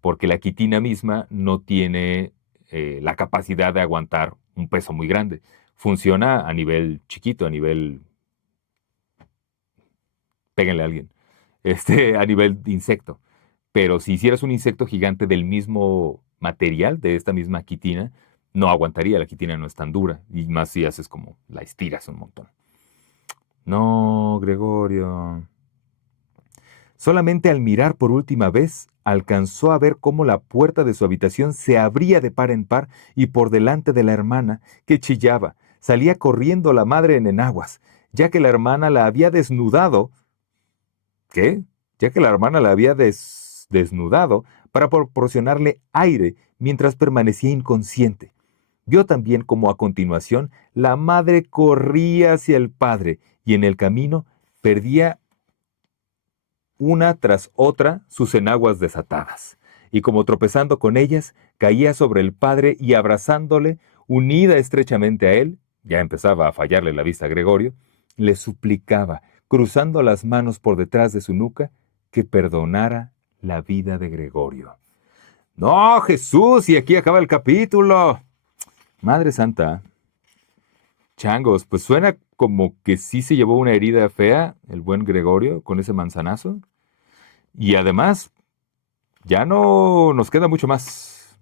porque la quitina misma no tiene la capacidad de aguantar un peso muy grande. Funciona a nivel chiquito, a nivel péguenle a alguien, a nivel de insecto. Pero si hicieras un insecto gigante del mismo material, de esta misma quitina, no aguantaría, la quitina no es tan dura, y más si haces como la estiras un montón. No, Gregorio. Solamente al mirar por última vez, alcanzó a ver cómo la puerta de su habitación se abría de par en par y por delante de la hermana, que chillaba, salía corriendo la madre en enaguas, ya que la hermana la había desnudado. ¿Qué? Ya que la hermana la había desnudado para proporcionarle aire mientras permanecía inconsciente. Vio también cómo a continuación la madre corría hacia el padre y en el camino perdía una tras otra sus enaguas desatadas, y como tropezando con ellas, caía sobre el padre y abrazándole, unida estrechamente a él, ya empezaba a fallarle la vista a Gregorio, le suplicaba, cruzando las manos por detrás de su nuca, que perdonara la vida de Gregorio. ¡No, Jesús! Y aquí acaba el capítulo. Madre Santa. Changos, pues suena como que sí se llevó una herida fea el buen Gregorio con ese manzanazo. Y además, ya no nos queda mucho más.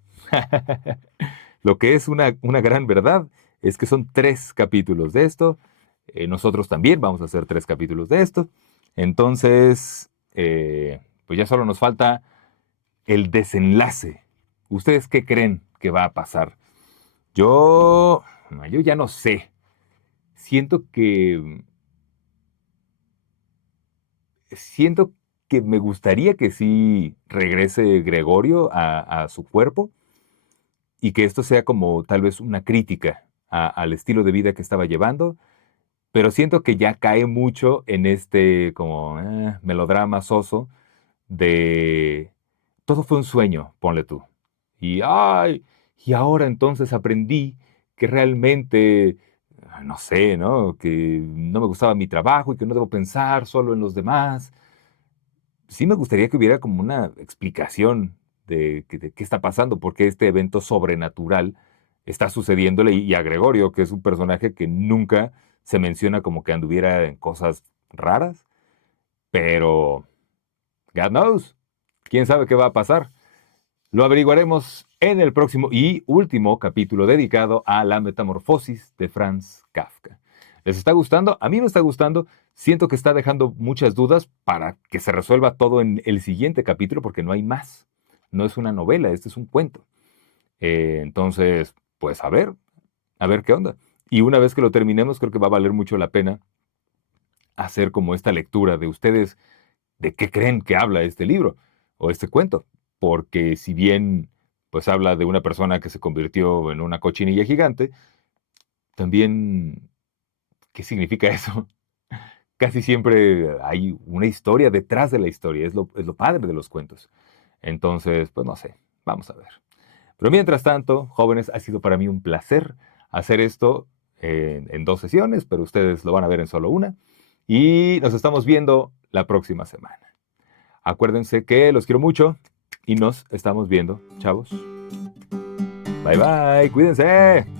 Lo que es una gran verdad es que son 3 capítulos de esto. Nosotros también vamos a hacer 3 capítulos de esto. Entonces, pues ya solo nos falta el desenlace ¿Ustedes qué creen que va a pasar? Yo ya no sé. Siento que siento que me gustaría que sí regrese Gregorio a su cuerpo y que esto sea como tal vez una crítica al estilo de vida que estaba llevando, pero siento que ya cae mucho en este como melodrama soso de todo fue un sueño, ponle tú. Y ay, y ahora entonces aprendí que realmente, no sé, ¿no? Que no me gustaba mi trabajo y que no debo pensar solo en los demás. Sí me gustaría que hubiera como una explicación de qué está pasando, por qué este evento sobrenatural está sucediéndole y a Gregorio, que es un personaje que nunca se menciona como que anduviera en cosas raras, pero God knows, quién sabe qué va a pasar. Lo averiguaremos en el próximo y último capítulo dedicado a la metamorfosis de Franz Kafka. ¿Les está gustando? A mí me está gustando. Siento que está dejando muchas dudas para que se resuelva todo en el siguiente capítulo porque no hay más. No es una novela, este es un cuento. Entonces, pues a ver qué onda. Y una vez que lo terminemos, creo que va a valer mucho la pena hacer como esta lectura de ustedes de qué creen que habla este libro o este cuento. Porque si bien pues habla de una persona que se convirtió en una cochinilla gigante, también, ¿qué significa eso? Casi siempre hay una historia detrás de la historia, es lo padre de los cuentos. Entonces, pues no sé, vamos a ver. Pero mientras tanto, jóvenes, ha sido para mí un placer hacer esto en 2 sesiones, pero ustedes lo van a ver en solo una. Y nos estamos viendo la próxima semana. Acuérdense que los quiero mucho y nos estamos viendo, chavos. Bye bye, cuídense.